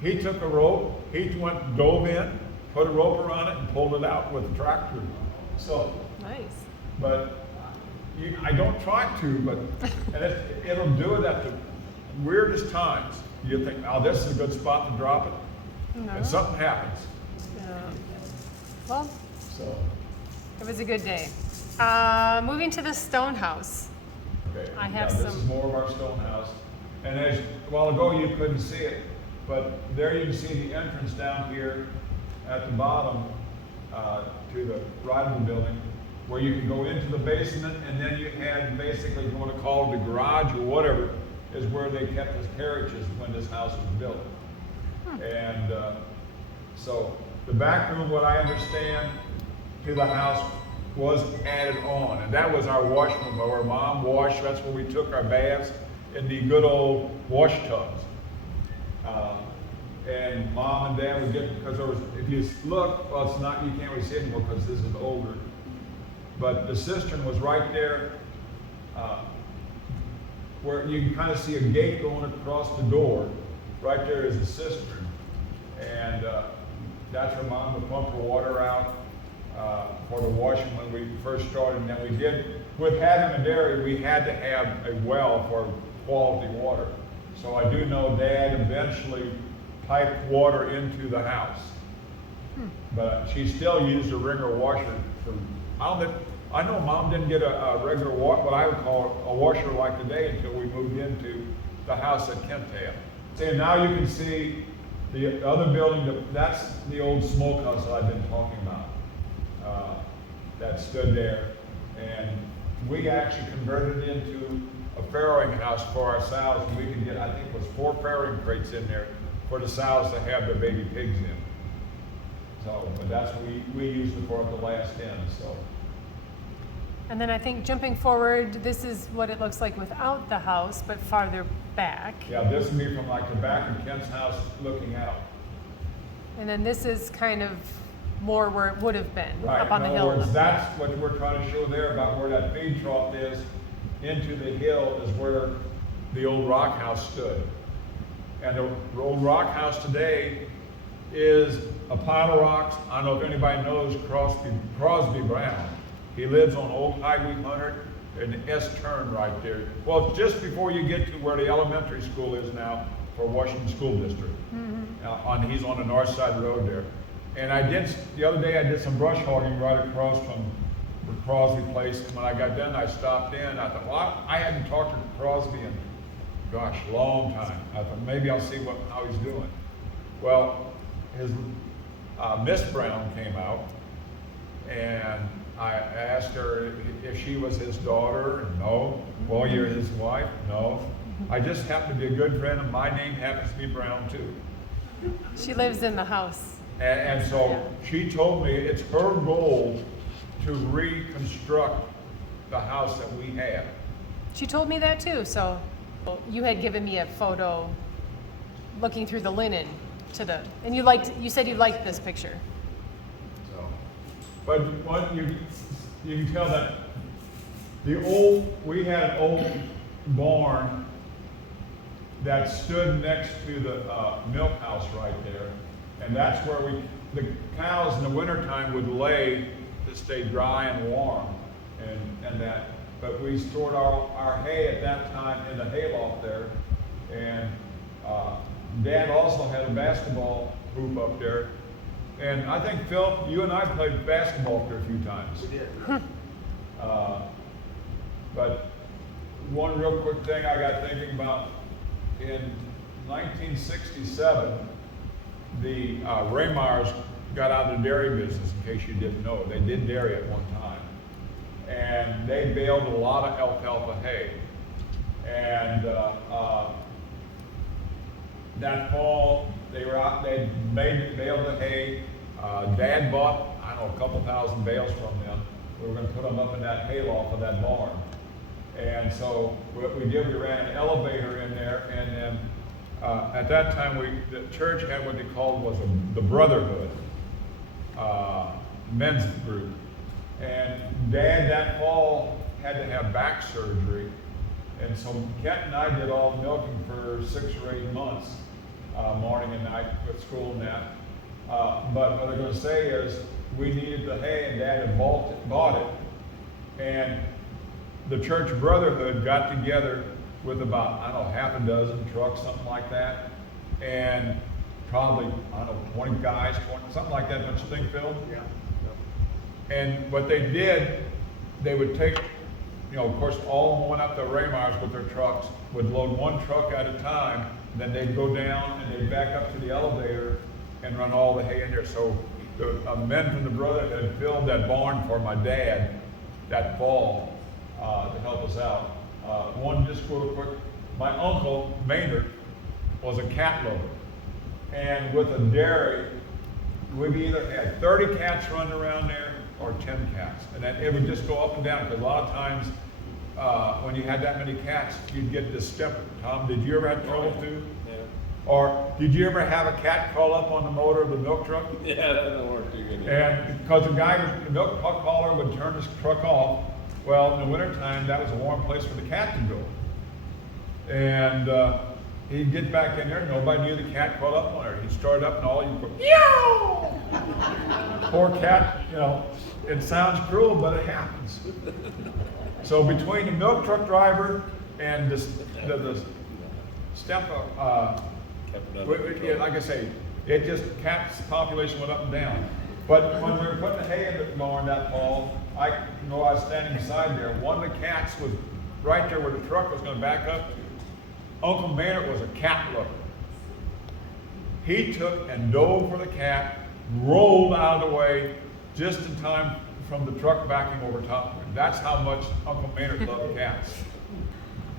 he took a rope, he went, dove in, put a rope around it and pulled it out with the tractor. So, Nice. but I don't try to, but and it'll do it at the weirdest times. You think, oh, this is a good spot to drop it, No. and something happens. Well, So, it was a good day. Moving to the stone house. okay. I have This is some- more of our stone house. And as, a while ago you couldn't see it, but there you can see the entrance down here at the bottom to the right of the building, where you can go into the basement, and then you had basically, if you want to call it the garage or whatever, is where they kept the carriages when this house was built. And so the back room, what I understand, to the house was added on, and that was our washroom where Mom washed. That's where we took our baths in the good old wash tubs. And Mom and Dad would get, because there was, if you look, well, it's not, you can't really see it anymore because this is older, but the cistern was right there, where you can kind of see a gate going across the door. Right there is a cistern, and that's where Mom would pump her water out for the washing when we first started. And then we did, with having a dairy, we had to have a well for quality water. So I do know Dad eventually piped water into the house, but she still used a Ringer washer for, I know Mom didn't get a regular what I would call a washer like today until we moved into the house that Kent had. And now you can see the other building, that's the old smokehouse that I've been talking about, that stood there. And we actually converted it into a farrowing house for our sows, and we could get, I think it was 4 farrowing crates in there for the sows to have their baby pigs in. So, but that's what we used it for at the last end, so. And then I think jumping forward, this is what it looks like without the house, but farther back. Yeah, this would be from like the back of Kent's house looking out. And then this is kind of more where it would have been, Right, up on the in hill. other words, that's what we're trying to show there about where that feed trough is. Into the hill is where the old rock house stood. And the old rock house today is a pile of rocks. I don't know if anybody knows Crosby Brown. He lives on Old Highway 100 and the S-turn right there. Well, just before you get to where the elementary school is now for Washington School District. He's on the north side of the road there. And the other day I did some brush hogging right across from the Crosby place. And when I got done, I stopped in. I thought, well, I hadn't talked to Crosby in, gosh, a long time. I thought, maybe I'll see how he's doing. Well, his Miss Brown came out, and I asked her if she was his daughter. No. Well, you're his wife? No. I just happen to be a good friend, and my name happens to be Brown too. She lives in the house. And so she told me it's her goal to reconstruct the house that we have. She told me that too, so You had given me a photo looking through the linen and you said you liked this picture. So, but what you can tell that we had an old barn that stood next to the milk house right there. And that's where the cows in the wintertime would lay to stay dry and warm and that. But we stored our hay at that time in the hayloft there. And Dad also had a basketball hoop up there. And I think, Phil, you and I played basketball up there a few times. We did. But one real quick thing I got thinking about, in 1967, the Raymeyers got out of the dairy business, in case you didn't know. They did dairy at one time. And they baled a lot of alfalfa hay. And that fall, they baled the hay. Dad bought, I don't know, a couple thousand bales from them. We were going to put them up in that hayloft of that barn. And so what we did, we ran an elevator in there, and then at that time the church had what they called the Brotherhood men's group. And Dad that fall had to have back surgery, and so Kent and I did all the milking for 6 or 8 months, morning and night with school and that. But what I'm going to say is we needed the hay, and Dad had bought it, and the church brotherhood got together with about, I don't know, half a dozen trucks, something like that, and probably, I don't know, 20 guys, something like that, don't you think, Phil? Yeah. And what they did, they would take, of course, all of them went up to Raymeyers with their trucks, would load one truck at a time, then they'd go down and they'd back up to the elevator and run all the hay in there. So the men from the brotherhood had filled that barn for my dad that fall to help us out. One just real quick, my uncle, Maynard, was a cat lover. And with a dairy, we either had 30 cats running around there or 10 cats. And then it would just go up and down, because a lot of times when you had that many cats, you'd get distemper. Tom, did you ever have trouble too? Yeah. Or did you ever have a cat crawl up on the motor of the milk truck? Yeah, that doesn't work too good. And because the milk hauler would turn his truck off, well, in the wintertime, that was a warm place for the cat to go. And he'd get back in there, nobody knew the cat crawled up on her. He'd start up and all you go, meow! Poor cat, it sounds cruel, but it happens. So between the milk truck driver and the step, like I say, it just, cat's population went up and down. But when we were putting the hay in the barn that fall, I was standing beside there. One of the cats was right there where the truck was going to back up. Uncle Maynard was a cat lover. He took and dove for the cat, rolled out of the way just in time from the truck backing over top of him. That's how much Uncle Maynard loved cats.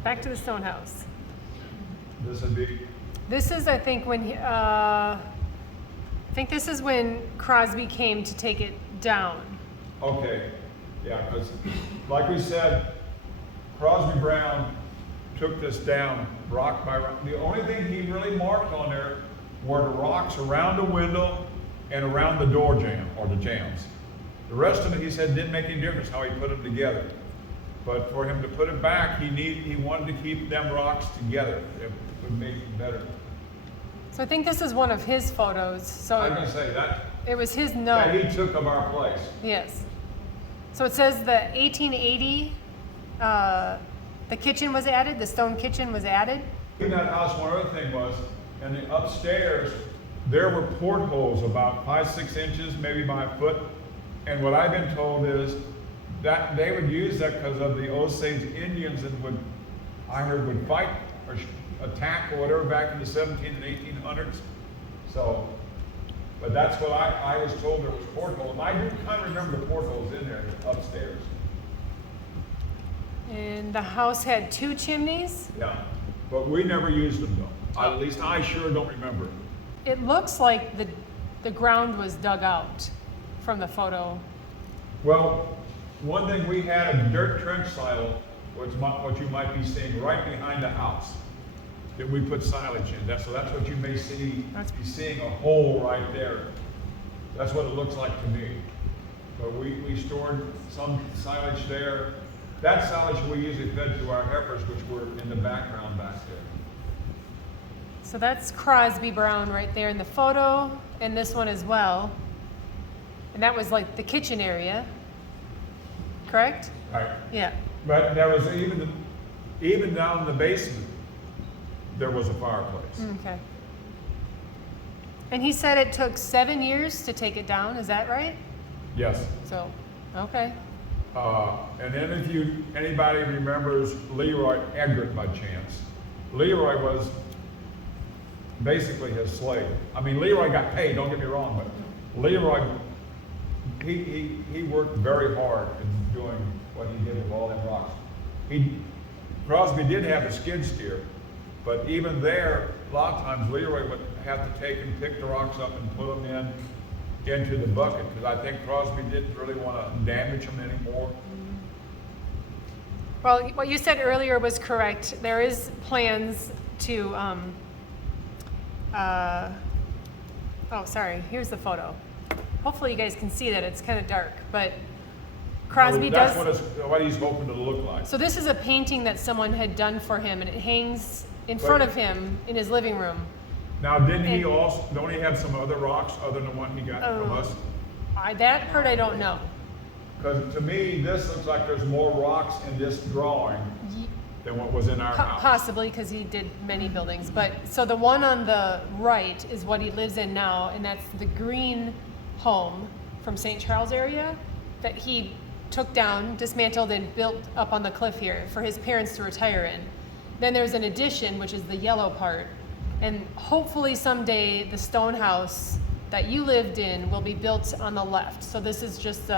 Back to the stone house. This would be, This is, I think, this is when Crosby came to take it down. okay, yeah, because like we said, Crosby Brown took this down rock by rock. The only thing he really marked on there were the rocks around the window and around the door jamb, or the jambs. The rest of it, he said, didn't make any difference how he put them together. But for him to put it back, he wanted to keep them rocks together. It would make it better. So I think this is one of his photos. So I was going to say that it was his note. he took of our place. Yes. So it says the 1880, the kitchen was added, the stone kitchen was added. In that house, one other thing was, in the upstairs, there were portholes about 5-6 inches, maybe by a foot. And what I've been told is that they would use that because of the Osage Indians and would fight or attack or whatever back in the 17 and 1800s. So, but that's what I was told, there was portholes. I do kind of remember the portholes in there upstairs. And the house had 2 chimneys. Yeah, but we never used them though. At least I sure don't remember. It looks like the ground was dug out from the photo. Well, one thing, we had a dirt trench silo what you might be seeing right behind the house that we put silage in. So that's what you may see, be seeing a hole right there. That's what it looks like to me. But we stored some silage there. That silage we usually fed to our heifers, which were in the background back there. So that's Crosby Brown right there in the photo, and this one as well. And that was like the kitchen area, correct? Right. Yeah. But there was even down in the basement, there was a fireplace. Okay. And he said it took 7 years to take it down, is that right? Yes. So, okay. And then if anybody remembers Leroy Eggert by chance, Leroy was basically his slave. I mean, Leroy got paid, don't get me wrong, but Leroy, he worked very hard in doing what he did with all them rocks. Crosby did have a skid steer, but even there, a lot of times Leroy would have to take and pick the rocks up and put them into the bucket, because I think Crosby didn't really want to damage them anymore. Well, what you said earlier was correct. There is plans to, oh, sorry, here's the photo. Hopefully you guys can see that, it's kind of dark, but Crosby does. That's what he's hoping to look like. So this is a painting that someone had done for him, and it hangs in front of him in his living room. Now, don't he have some other rocks other than the one he got from us? That part I don't know. Because to me, this looks like there's more rocks in this drawing than what was in our house. Possibly, because he did many buildings. But so the one on the right is what he lives in now, and that's the green home from St. Charles area that he took down, dismantled, and built up on the cliff here for his parents to retire in. Then there's an addition, which is the yellow part. And hopefully someday the stone house that you lived in will be built on the left. So this is just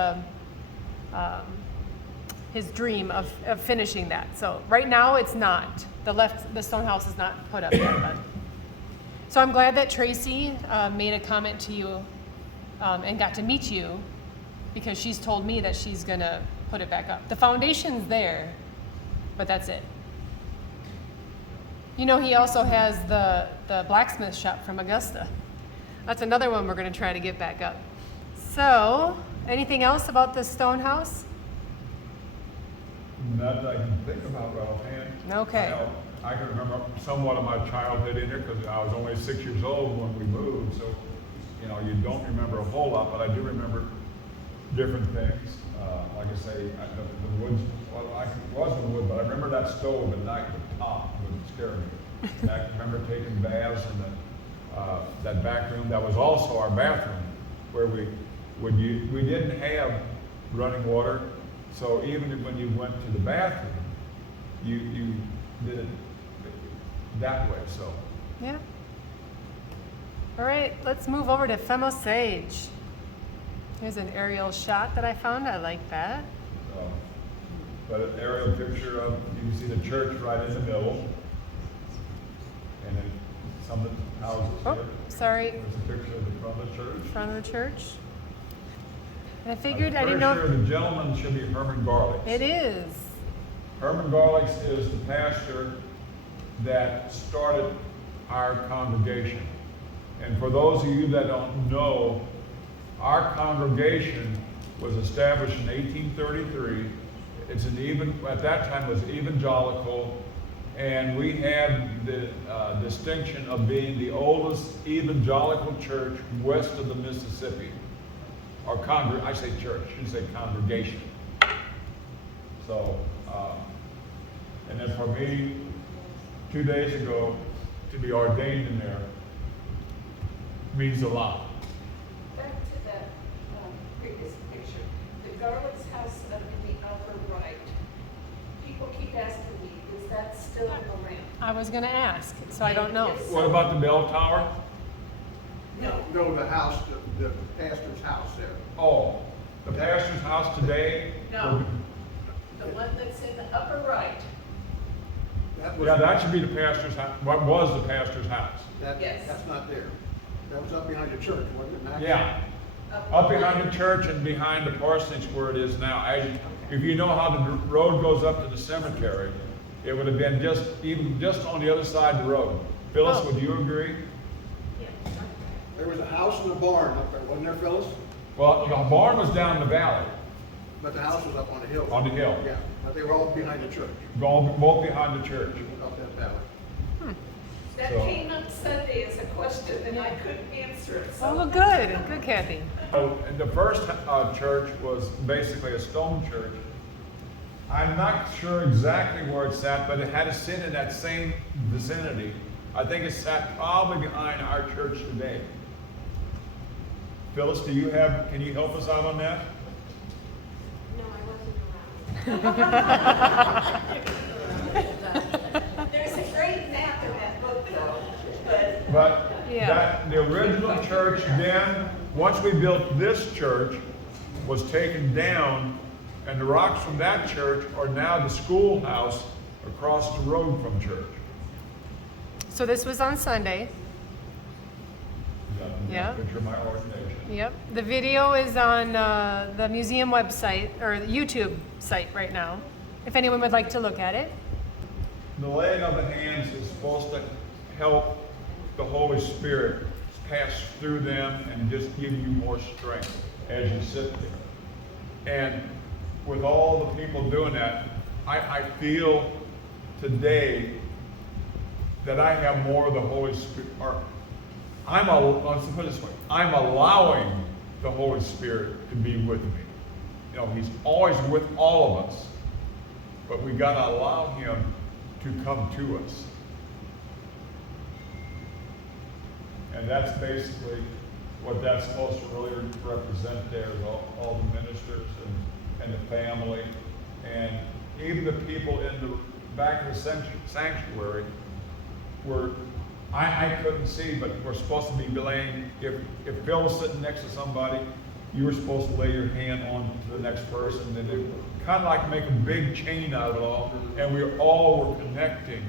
his dream of finishing that. So right now it's not. The stone house is not put up yet. But. So I'm glad that Tracy made a comment to you and got to meet you, because she's told me that she's gonna put it back up. The foundation's there, but that's it. You know, he also has the blacksmith shop from Augusta. That's another one we're going to try to get back up. So, anything else about the stone house? Not that I can think about right offhand. Okay. I can remember somewhat of my childhood in there because I was only 6 years old when we moved. So, you don't remember a whole lot, but I do remember different things. Like I say, the woods, well, it wasn't wood, but I remember that stove at night, the top would scare me. And I remember taking baths in that back room. That was also our bathroom, where we didn't have running water. So even when you went to the bathroom, you did it that way. So Yeah. All right, let's move over to Femme Osage. Here's an aerial shot that I found. I like that. But an aerial picture of, you can see the church right in the middle. And then some of the houses Oh, here. sorry, There's a picture of the front of the church. front of the church. And I figured, I didn't know. I'm pretty sure the gentleman should be Herman Garlics. It is. Herman Garlics is the pastor that started our congregation. And for those of you that don't know, our congregation was established in 1833. At that time it was evangelical, and we had the distinction of being the oldest evangelical church west of the Mississippi. I say church, I should say congregation. So, and then for me, 2 days ago, to be ordained in there means a lot. Back to that previous picture, the Garlics house up in the upper right. People keep asking me, is that still around? I was going to ask, so I don't know. What about the bell tower? No, the house, the pastor's house there. Oh, the pastor's house today? No. The one that's in the upper right. That was, Yeah, that should be the pastor's house. What was the pastor's house? Yes. That's not there. That was up behind the church, wasn't it, Max? Yeah, up behind the church and behind the parsonage where it is now. if you know how the road goes up to the cemetery, it would have been just on the other side of the road. Phyllis, Oh. would you agree? There was a house and a barn up there, wasn't there, Phyllis? Well, the barn was down the valley, But the house was up on the hill. on the hill, Yeah, but they were all behind the church, going both behind the church. up that valley. That So- came up Sunday as a question and I couldn't answer it, Oh, well, so. good, Kathy. So, and the first church was basically a stone church. I'm not sure exactly where it sat, but it had to sit in that same vicinity. I think it sat probably behind our church today. Phyllis, can you help us out on that? No, I wasn't around. There's a great map in that book though, but But Yeah. the original church then, once we built this church, was taken down, and the rocks from that church are now the schoolhouse across the road from church. So this was on Sunday. Yeah. Picture of my ordination. Yep. The video is on the museum website or the YouTube site right now, if anyone would like to look at it. The laying of the hands is supposed to help the Holy Spirit pass through them and just give you more strength as you sit there. And with all the people doing that, I feel today that I have more of the Holy Spirit. Or let's put it this way, I'm allowing the Holy Spirit to be with me. You know, He's always with all of us, but we got to allow Him to come to us. And that's basically what that's supposed to really represent there is all the ministers and the family, and even the people in the back of the sanctuary were, I couldn't see, but we're supposed to be laying, if Phil was sitting next to somebody, you were supposed to lay your hand on to the next person, and it kind of like make a big chain out of it all, and we all were connecting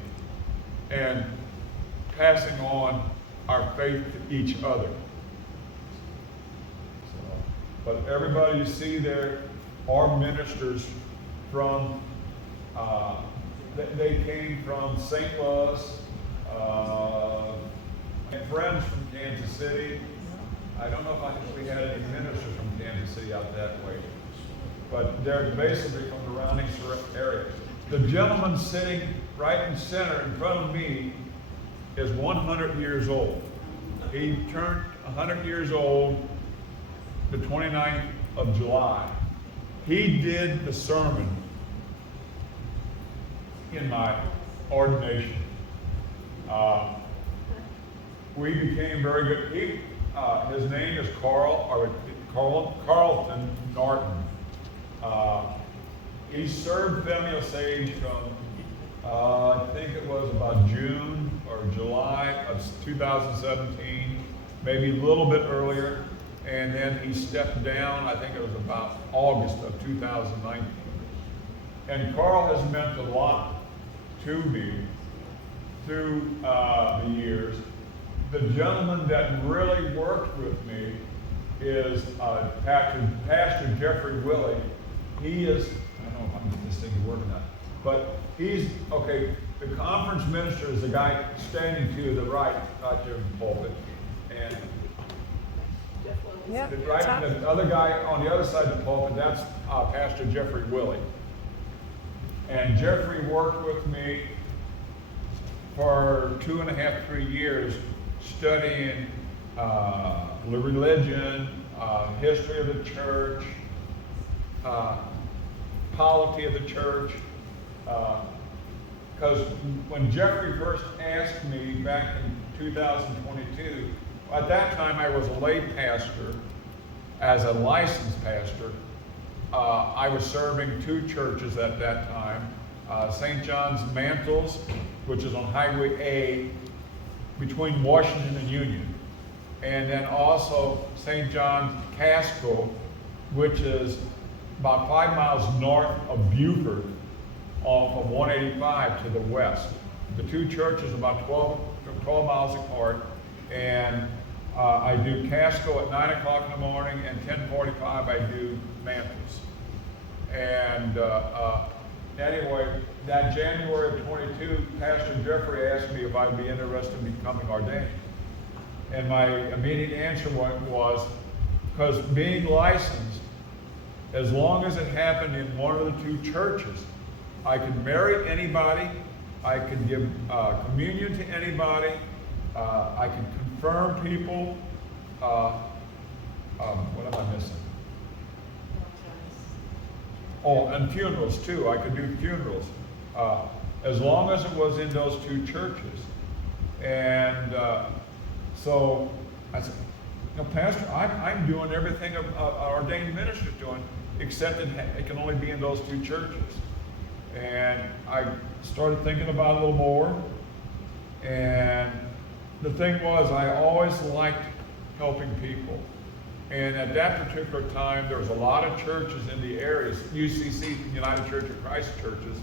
and passing on our faith to each other. So, but everybody you see there are ministers from, they came from St. Louis, and friends from Kansas City. I don't know if we had any ministers from Kansas City out that way, but they're basically from the surrounding area. The gentleman sitting right in center in front of me is 100 years old. He turned 100 years old the 29th of July. He did the sermon in my ordination. We became very good. His name is Carlton Norton. He served Femme Osage from, I think it was about June or July of 2017, maybe a little bit earlier, and then he stepped down, I think it was about August of 2019. And Carl has meant a lot to me through the years. The gentleman that really worked with me is Pastor Jeffrey Willie. He is, I don't know if I'm getting this thing to work or not, but he's, okay, the conference minister is the guy standing to the right there in the pulpit. And Yep. the other guy on the other side of the pulpit, that's Pastor Jeffrey Willie. And Jeffrey worked with me for 2.5, 3 years studying the religion, history of the church, polity of the church. Because when Jeffrey first asked me back in 2022, at that time I was a lay pastor. As a licensed pastor, I was serving 2 churches at that time. St. John's Mantles, which is on Highway A between Washington and Union. And then also St. John's Casco, which is about 5 miles north of Beaufort off of 185 to the west. The 2 churches about 12 miles apart, and I do Casco at 9 o'clock in the morning, and 10:45 I do Mantles. And anyway, that January of 22, Pastor Jeffrey asked me if I'd be interested in becoming ordained. And my immediate answer was, because being licensed, as long as it happened in one of the two churches, I could marry anybody, I could give communion to anybody, I could confirm people. What am I missing? Oh, and funerals too. I could do funerals, as long as it was in those two churches. And so I said, Pastor, I'm doing everything an ordained minister's doing, except it can only be in those two churches. And I started thinking about it a little more. And the thing was, I always liked helping people. And at that particular time, there was a lot of churches in the areas, UCC, United Church of Christ churches,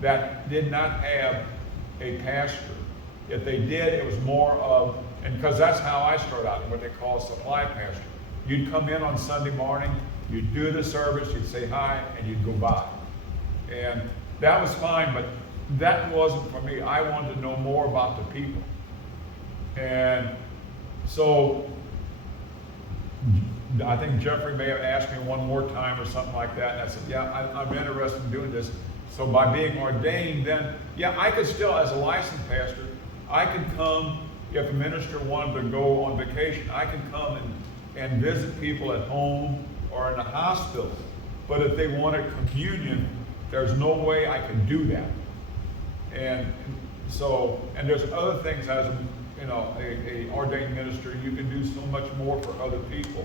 that did not have a pastor. If they did, it was more of, and because that's how I started out, what they call a supply pastor. You'd come in on Sunday morning, you'd do the service, you'd say hi, and you'd go by. And that was fine, but that wasn't for me. I wanted to know more about the people. And so I think Jeffrey may have asked me one more time or something like that, and I said, yeah, I'm interested in doing this. So by being ordained, then, yeah, I could still, as a licensed pastor, I could come, if a minister wanted to go on vacation, I could come and visit people at home or in the hospital. But if they wanted communion, there's no way I could do that. And so, and there's other things as a ordained minister, you can do so much more for other people.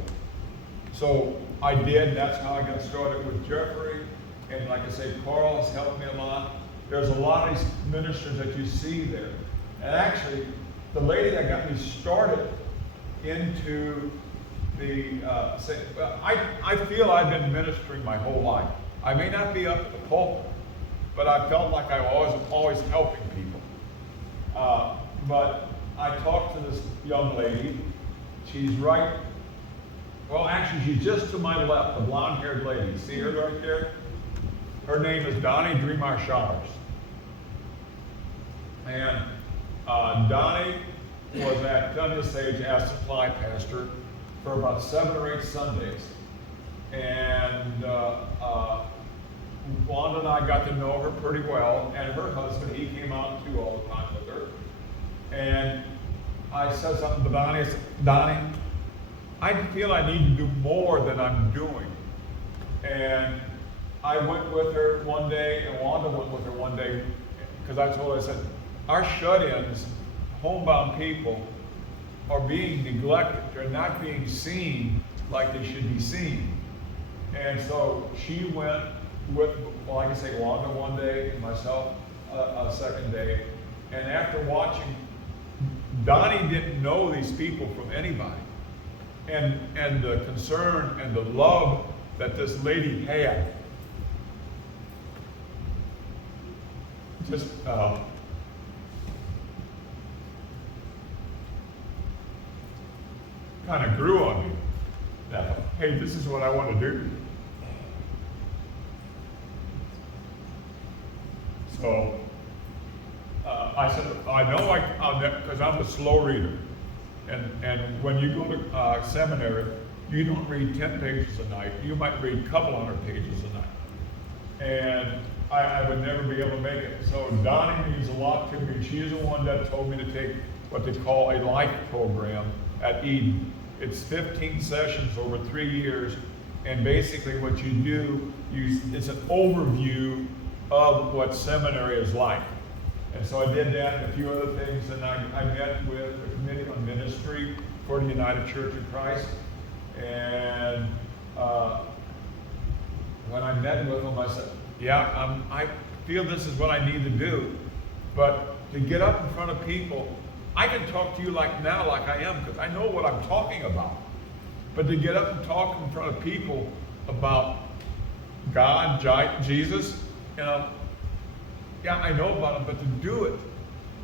So I did, that's how I got started with Jeffrey. And like I say, Carl has helped me a lot. There's a lot of these ministers that you see there. And actually, the lady that got me started into the, I feel I've been ministering my whole life. I may not be up at the pulpit, but I felt like I was always helping people. But I talked to this young lady. She's right, well, actually, she's just to my left, the blonde-haired lady. See her right there? Her name is Donnie Dreamer Showers. And Donnie was at Femme Osage as supply pastor for about 7 or 8 Sundays. And Wanda and I got to know her pretty well, and her husband, he came out too all the time with her. And I said something to Donnie. I said, Donnie, I feel I need to do more than I'm doing. And I went with her one day, and Wanda went with her one day, because I told her, I said, our shut-ins, homebound people, are being neglected. They're not being seen like they should be seen. And so she went with, well, like I say, Wanda one day, and myself a second day. And after watching, Donnie didn't know these people from anybody. And the concern and the love that this lady had, just kind of grew on me. That, hey, this is what I want to do. So I said, I know because I'm a slow reader. And when you go to seminary, you don't read 10 pages a night. You might read a couple hundred pages a night. And I would never be able to make it. So Donnie means a lot to me. She is the one that told me to take what they call a life program at Eden. It's 15 sessions over 3 years. And basically what you do, it's an overview of what seminary is like. And so I did that and a few other things, and I met with the Committee on Ministry for the United Church of Christ. And when I met with them, I said, yeah, I feel this is what I need to do. But to get up in front of people, I can talk to you like now, like I am, because I know what I'm talking about. But to get up and talk in front of people about God, Jesus, yeah, I know about it, but to do it,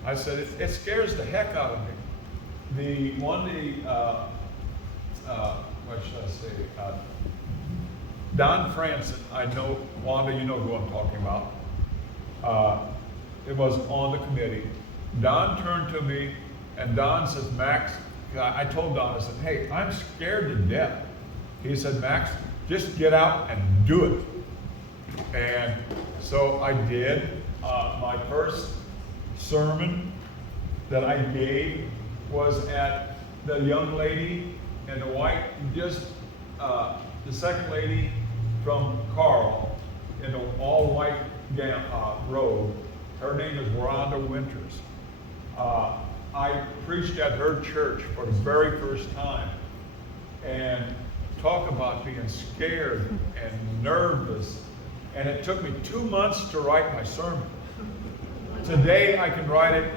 I said, it scares the heck out of me. What should I say? Don Franson, I know, Wanda, you know who I'm talking about. It was on the committee. Don turned to me and Don says, Max, I told Don, I said, hey, I'm scared to death. He said, Max, just get out and do it. And so I did. My first sermon that I gave was at the young lady in the white, just the second lady from Carl in the all-white robe. Her name is Rhonda Winters. I preached at her church for the very first time. And talk about being scared and nervous. And it took me 2 months to write my sermon. Today I can write it.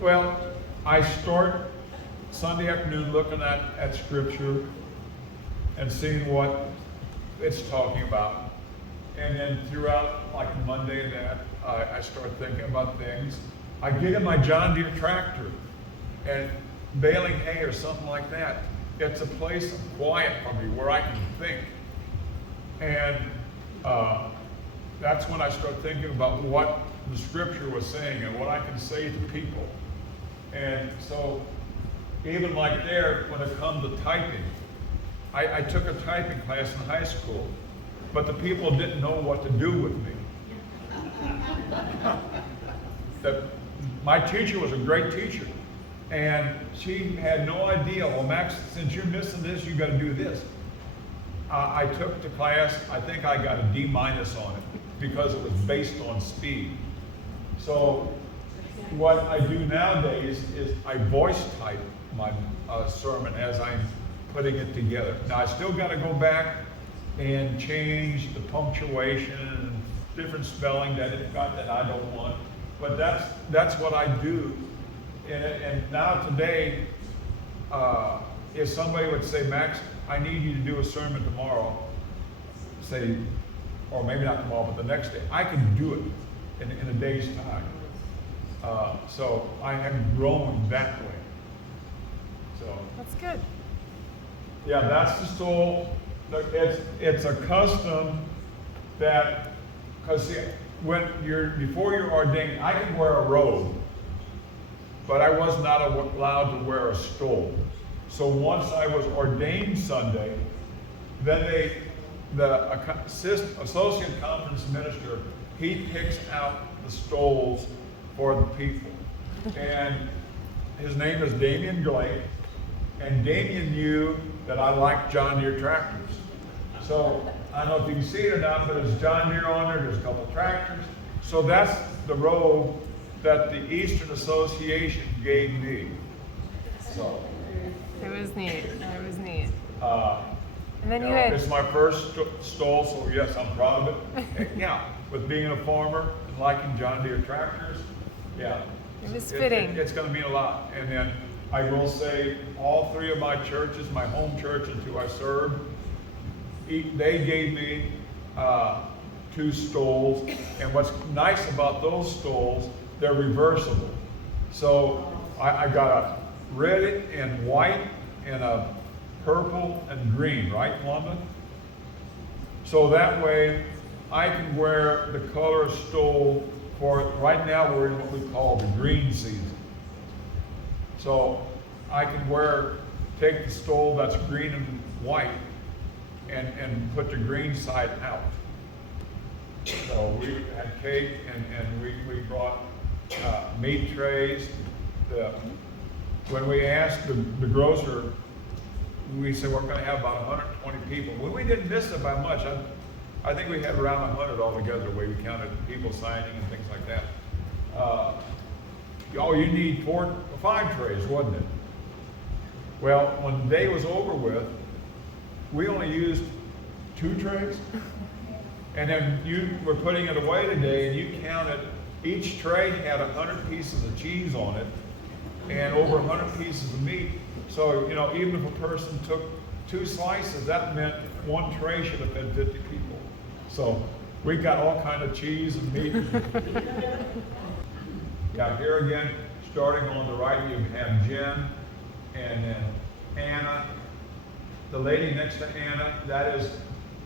Well, I start Sunday afternoon looking at scripture and seeing what it's talking about. And then throughout, like Monday and that, I start thinking about things. I get in my John Deere tractor and baling hay or something like that. It's a place of quiet for me where I can think. And that's when I start thinking about what the scripture was saying and what I can say to people. And so even like there, when it comes to typing, I took a typing class in high school, but the people didn't know what to do with me. My teacher was a great teacher, and she had no idea, well, Max, since you're missing this, you got to do this. I took the class, I think I got a D- on it because it was based on speed. So what I do nowadays is I voice type my sermon as I'm putting it together. Now I still got to go back and change the punctuation and different spelling that it got that I don't want. But that's what I do. And now today, if somebody would say, Max, I need you to do a sermon tomorrow, say, or maybe not tomorrow, but the next day, I can do it in a day's time. So I am growing that way. So That's good. yeah, that's the stole. It's a custom that, because before you're ordained, I could wear a robe, but I was not allowed to wear a stole. So once I was ordained Sunday, then the associate conference minister, he picks out the stoles for the people. And his name is Damian Glake, and Damian knew that I liked John Deere tractors. So I don't know if you can see it or not, but there's John Deere on there, there's a couple tractors. So that's the robe that the Eastern Association gave me. So It was neat. It was neat. And then you you know, had. it's my first stole, so yes, I'm proud of it. And yeah, with being a farmer and liking John Deere tractors, yeah. It was fitting. It's going to mean a lot. And then I will say all three of my churches, my home church and two I served, they gave me 2 stoles. And what's nice about those stoles, they're reversible. So I got a red and white and a purple and green, right, Wanda? So that way I can wear the color stole for, right now we're in what we call the green season. So I can take the stole that's green and white and put the green side out. So we had cake and we brought meat trays. When we asked the grocer, we said we're going to have about 120 people. Well, we didn't miss it by much. I think we had around 100 altogether, the way we counted people signing and things like that. You need 5 trays, wasn't it? Well, when the day was over with, we only used 2 trays. And then you were putting it away today, and you counted, each tray had 100 pieces of cheese on it, and over 100 pieces of meat. So, you know, even if a person took 2 slices, that meant 1 tray should have been 50 people. So we got all kind of cheese and meat. Yeah, here again, starting on the right, you have Jen, and then Anna. The lady next to Anna, that is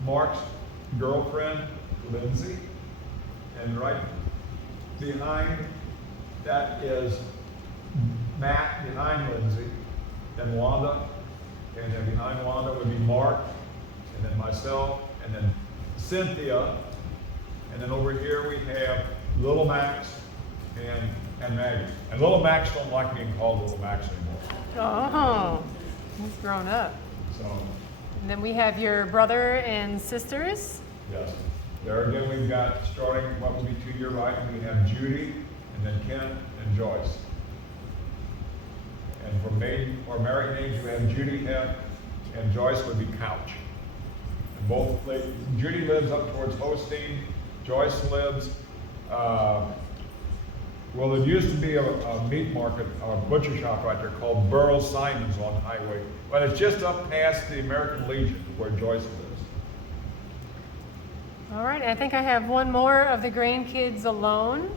Mark's girlfriend, Lindsay. And right behind that is Matt behind Lindsay, then Wanda, and then behind Wanda would be Mark, and then myself, and then Cynthia, and then over here we have Little Max and Maggie. And Little Max don't like being called Little Max anymore. Oh, he's grown up. So, And then we have your brother and sisters. yes. There again, we've got, starting what would be to your right, we have Judy, and then Ken and Joyce. And for maiden or married names, we have Judy Hep, and Joyce would be Couch. And both, Judy lives up towards Hosteen, Joyce lives, well, there used to be a meat market, or a butcher shop right there called Burl Simon's on Highway, but it's just up past the American Legion where Joyce lives. All right, I think I have one more of the grandkids alone.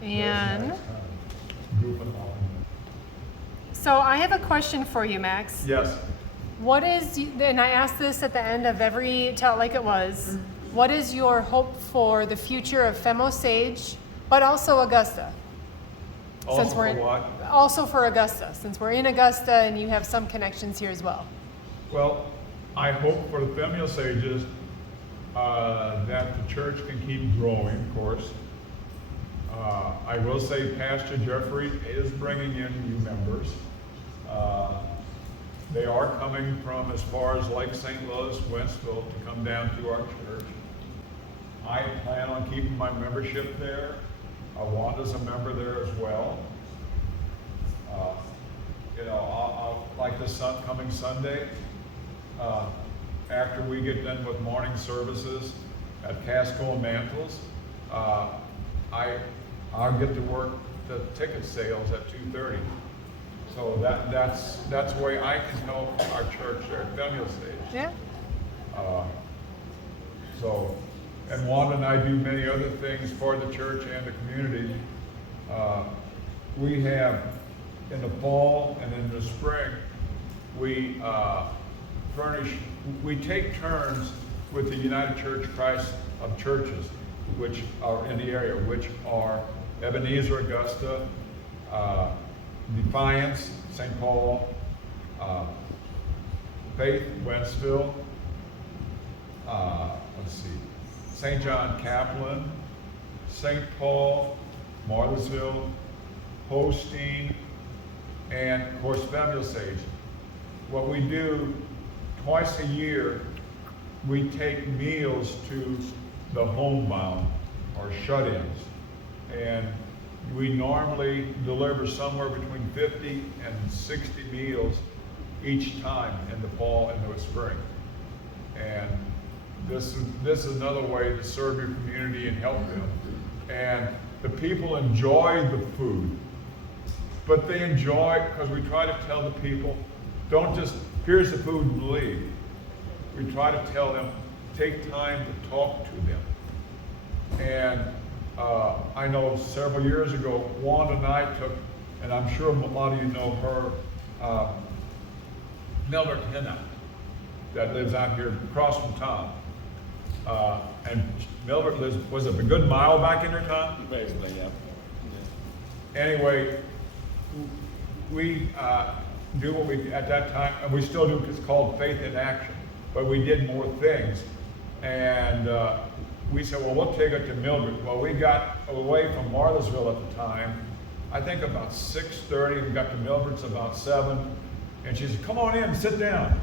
And Goofing on. so I have a question for you, Max. Yes. What is, and I ask this at the end of every Tell It Like It Was, what is your hope for the future of Femme Osage, but also Augusta? Also Since we're for in- what? Also for Augusta, since we're in Augusta and you have some connections here as well. Well, I hope for the Femme Osages that the church can keep growing, of course. I will say Pastor Jeffrey is bringing in new members. They are coming from as far as Lake St. Louis, Wentzville, to come down to our church. I plan on keeping my membership there. Wanda's a member there as well. I'll like this coming Sunday, after we get done with morning services at Casco and Mantles, I'll get to work the ticket sales at 2:30. So that's the way I can help our church there at Femme Osage. Yeah. And Wanda and I do many other things for the church and the community. We have, in the fall and in the spring, we we take turns with the United Church Christ of Churches, which are in the area, which are Ebenezer, Augusta, Defiance, St. Paul, Faith, Wentzville, let's see, St. John Kaplan, St. Paul, Marthasville, Hosteen, and of course Femme Osage. What we do twice a year, we take meals to the homebound or shut-ins, and we normally deliver somewhere between 50 and 60 meals each time in the fall and the spring. And this is another way to serve your community and help them. And the people enjoy the food, but they enjoy, because we try to tell the people, don't just, here's the food and leave. We try to tell them, take time to talk to them. And I know several years ago, Wanda and I took, and I'm sure a lot of you know her, Mildred Henna, that lives out here across from Tom. And Mildred lives, was it a good mile back in her, Tom? Basically, yeah. Anyway, we do what we, at that time, and we still do, it's called Faith in Action, but we did more things. And we said, well, we'll take it to Mildred. Well, we got away from Marthasville at the time, I think about 6:30, we got to Mildred's about 7, and she said, come on in, sit down.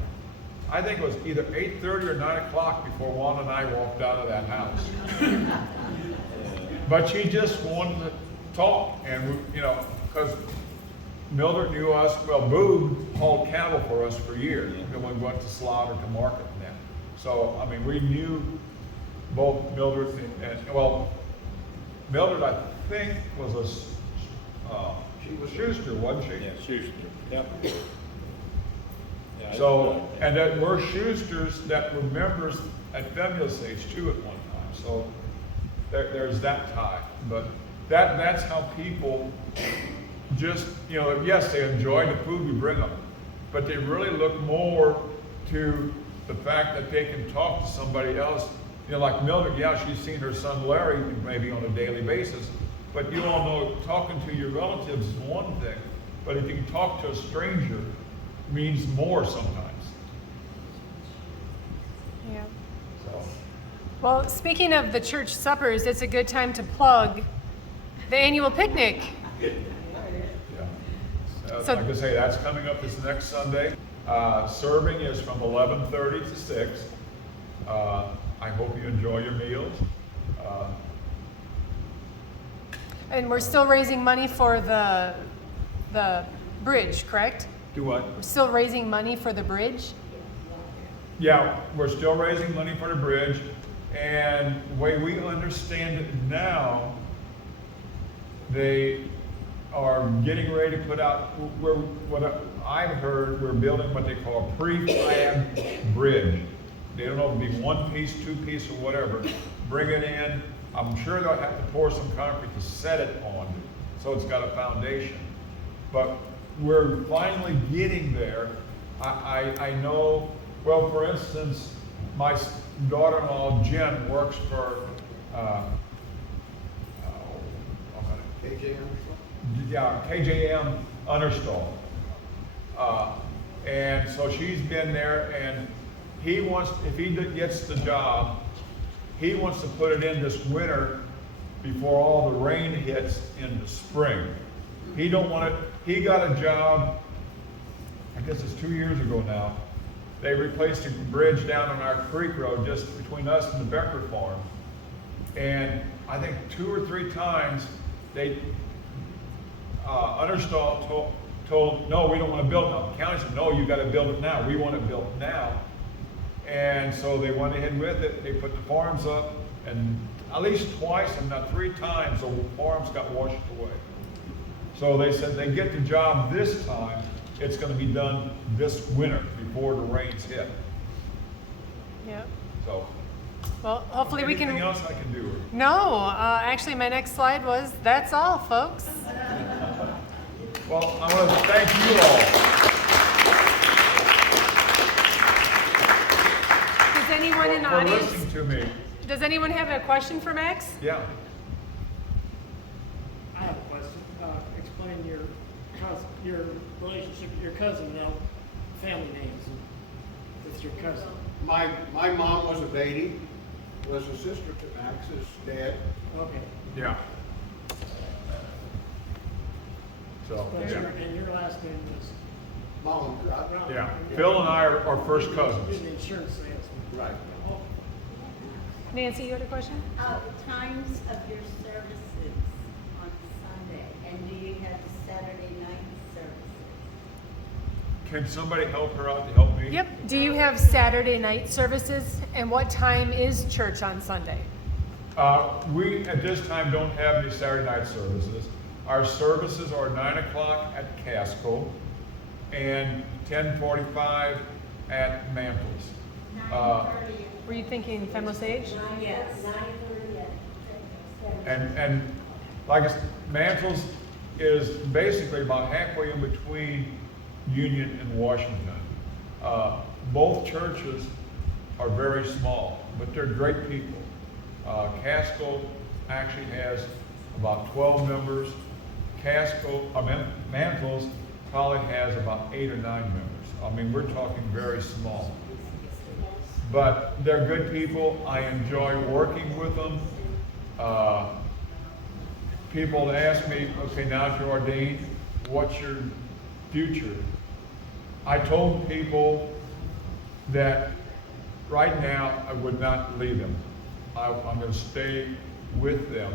I think it was either 8:30 or 9 o'clock before Wanda and I walked out of that house. But she just wanted to talk, and because Mildred knew us, well, Boob hauled cattle for us for years, and we went to slaughter to market and that. So, I mean, we knew both Mildred and well, Mildred, I think, was she was Schuster, wasn't she? Yeah, Schuster. Yep. Yeah, So, and that we're Schusters that were members at Femme Osage too at one time. So there's that tie. But that's how people just, yes, they enjoy the food we bring them, but they really look more to the fact that they can talk to somebody else, you know, like Mildred, yeah, she's seen her son Larry maybe on a daily basis, but you all know talking to your relatives is one thing, but if you can talk to a stranger, means more sometimes. Yeah. So, Well, speaking of the church suppers, it's a good time to plug the annual picnic. yeah. So- Like I say, that's coming up this next Sunday. Serving is from 11:30 to 6. I hope you enjoy your meals. And we're still raising money for the bridge, correct? Do what? We're still raising money for the bridge? Yeah, we're still raising money for the bridge, and the way we understand it now, they are getting ready to put out, what I've heard, we're building what they call a pre-fab bridge. They don't know if it'll be one piece, two piece, or whatever. Bring it in. I'm sure they'll have to pour some concrete to set it on, so it's got a foundation. But we're finally getting there. I know, well, for instance, my daughter-in-law, Jen, works for, KJM Understall. And so she's been there, and he wants, if he gets the job, he wants to put it in this winter before all the rain hits in the spring. He don't want it, he got a job, I guess it's 2 years ago now. They replaced a bridge down on our creek road just between us and the Becker farm. And I think 2 or 3 times they, Understall told, no, we don't want to build it now. The county said, no, you got to build it now. We want it built now. And so they went ahead with it. They put the farms up, and at least twice, if not 3 times, the farms got washed away. So they said they get the job this time. It's going to be done this winter before the rains hit. Yeah. So. Well, hopefully we can. Anything else I can do? No, actually, my next slide was that's all, folks. Well, I want to thank you all. Does anyone in the for audience? listening to me. Does anyone have a question for Max? Yeah. I have a question. Explain your relationship with your cousin now, family names with your cousin. My mom was a Bade, was a sister to Max's dad. Okay. Yeah. So, But yeah. your last name was? Mom, Yeah. Phil and I are first You're cousins. the insurance salesman. right. Nancy, you had a question? Times of your services on Sunday, and do you have Saturday night services? Can somebody help her out to help me? Yep. Do you have Saturday night services? And what time is church on Sunday? We, at this time, don't have any Saturday night services. Our services are 9 o'clock at Casco and 10:45 at Mantles. 9:30. Were you thinking Femme Osage? Yes. 9:30. And like I said, Mantles is basically about halfway in between Union and Washington. Both churches are very small, but they're great people. Casco actually has about 12 members. Mantles probably has about 8 or 9 members. I mean, we're talking very small. But they're good people. I enjoy working with them. People ask me, okay, now that you're ordained, what's your future? I told people that right now I would not leave them. I'm going to stay with them.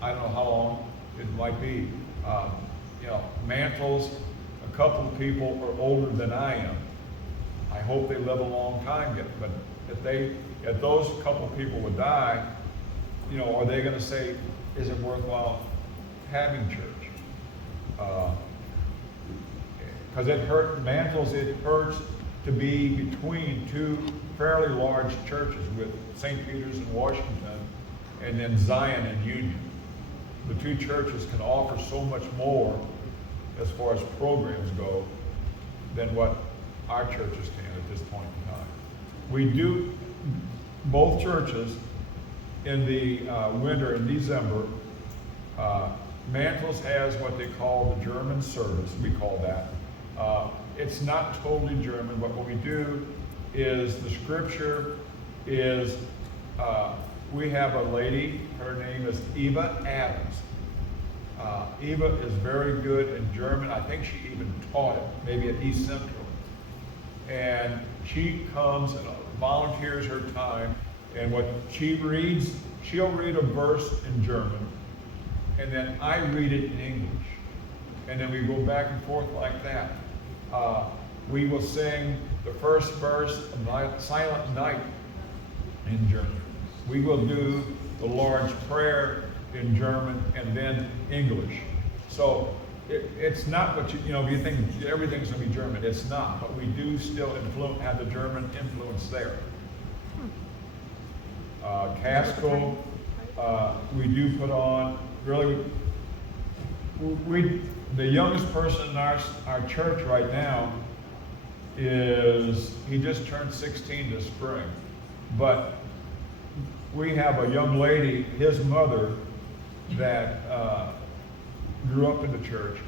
I don't know how long it might be. Mantles, a couple of people are older than I am. I hope they live a long time yet, but if those couple of people would die, are they going to say, is it worthwhile having church? Because Mantles, it hurts to be between 2 fairly large churches with St. Peter's in Washington and then Zion and Union. The 2 churches can offer so much more as far as programs go than what our churches can at this point in time. we do both churches in the winter in December. Mantles has what they call the German service, we call that. It's not totally German, but what we do is the scripture is, we have a lady, her name is Eva Adams. Eva is very good in German. I think she even taught it, maybe at East Central. And she comes and volunteers her time, and what she reads, she'll read a verse in German, and then I read it in English. And then we go back and forth like that. We will sing the first verse of Silent Night in German. We will do the Lord's Prayer in German and then English. So it's not what you know, if you think everything's going to be German, it's not. But we do still have the German influence there. Casco, we do put on, really, the youngest person in our church right now he just turned 16 this spring. But we have a young lady, his mother, that grew up in the church,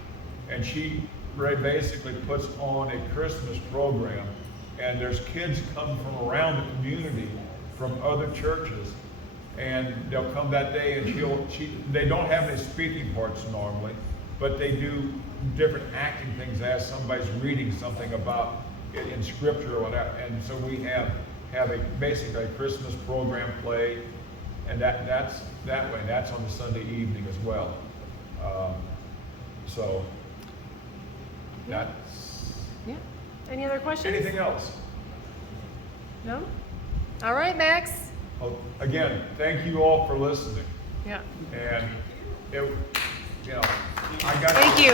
and she basically puts on a Christmas program, and there's kids come from around the community from other churches, and they'll come that day, and they don't have any speaking parts normally, but they do different acting things as somebody's reading something about it in scripture or whatever. And so we have basically a Christmas program play, and that's that way. That's on the Sunday evening as well. So that's. Yeah. Any other questions? Anything else? No? All right, Max. Well, again, thank you all for listening. Yeah. And I got. Thank you.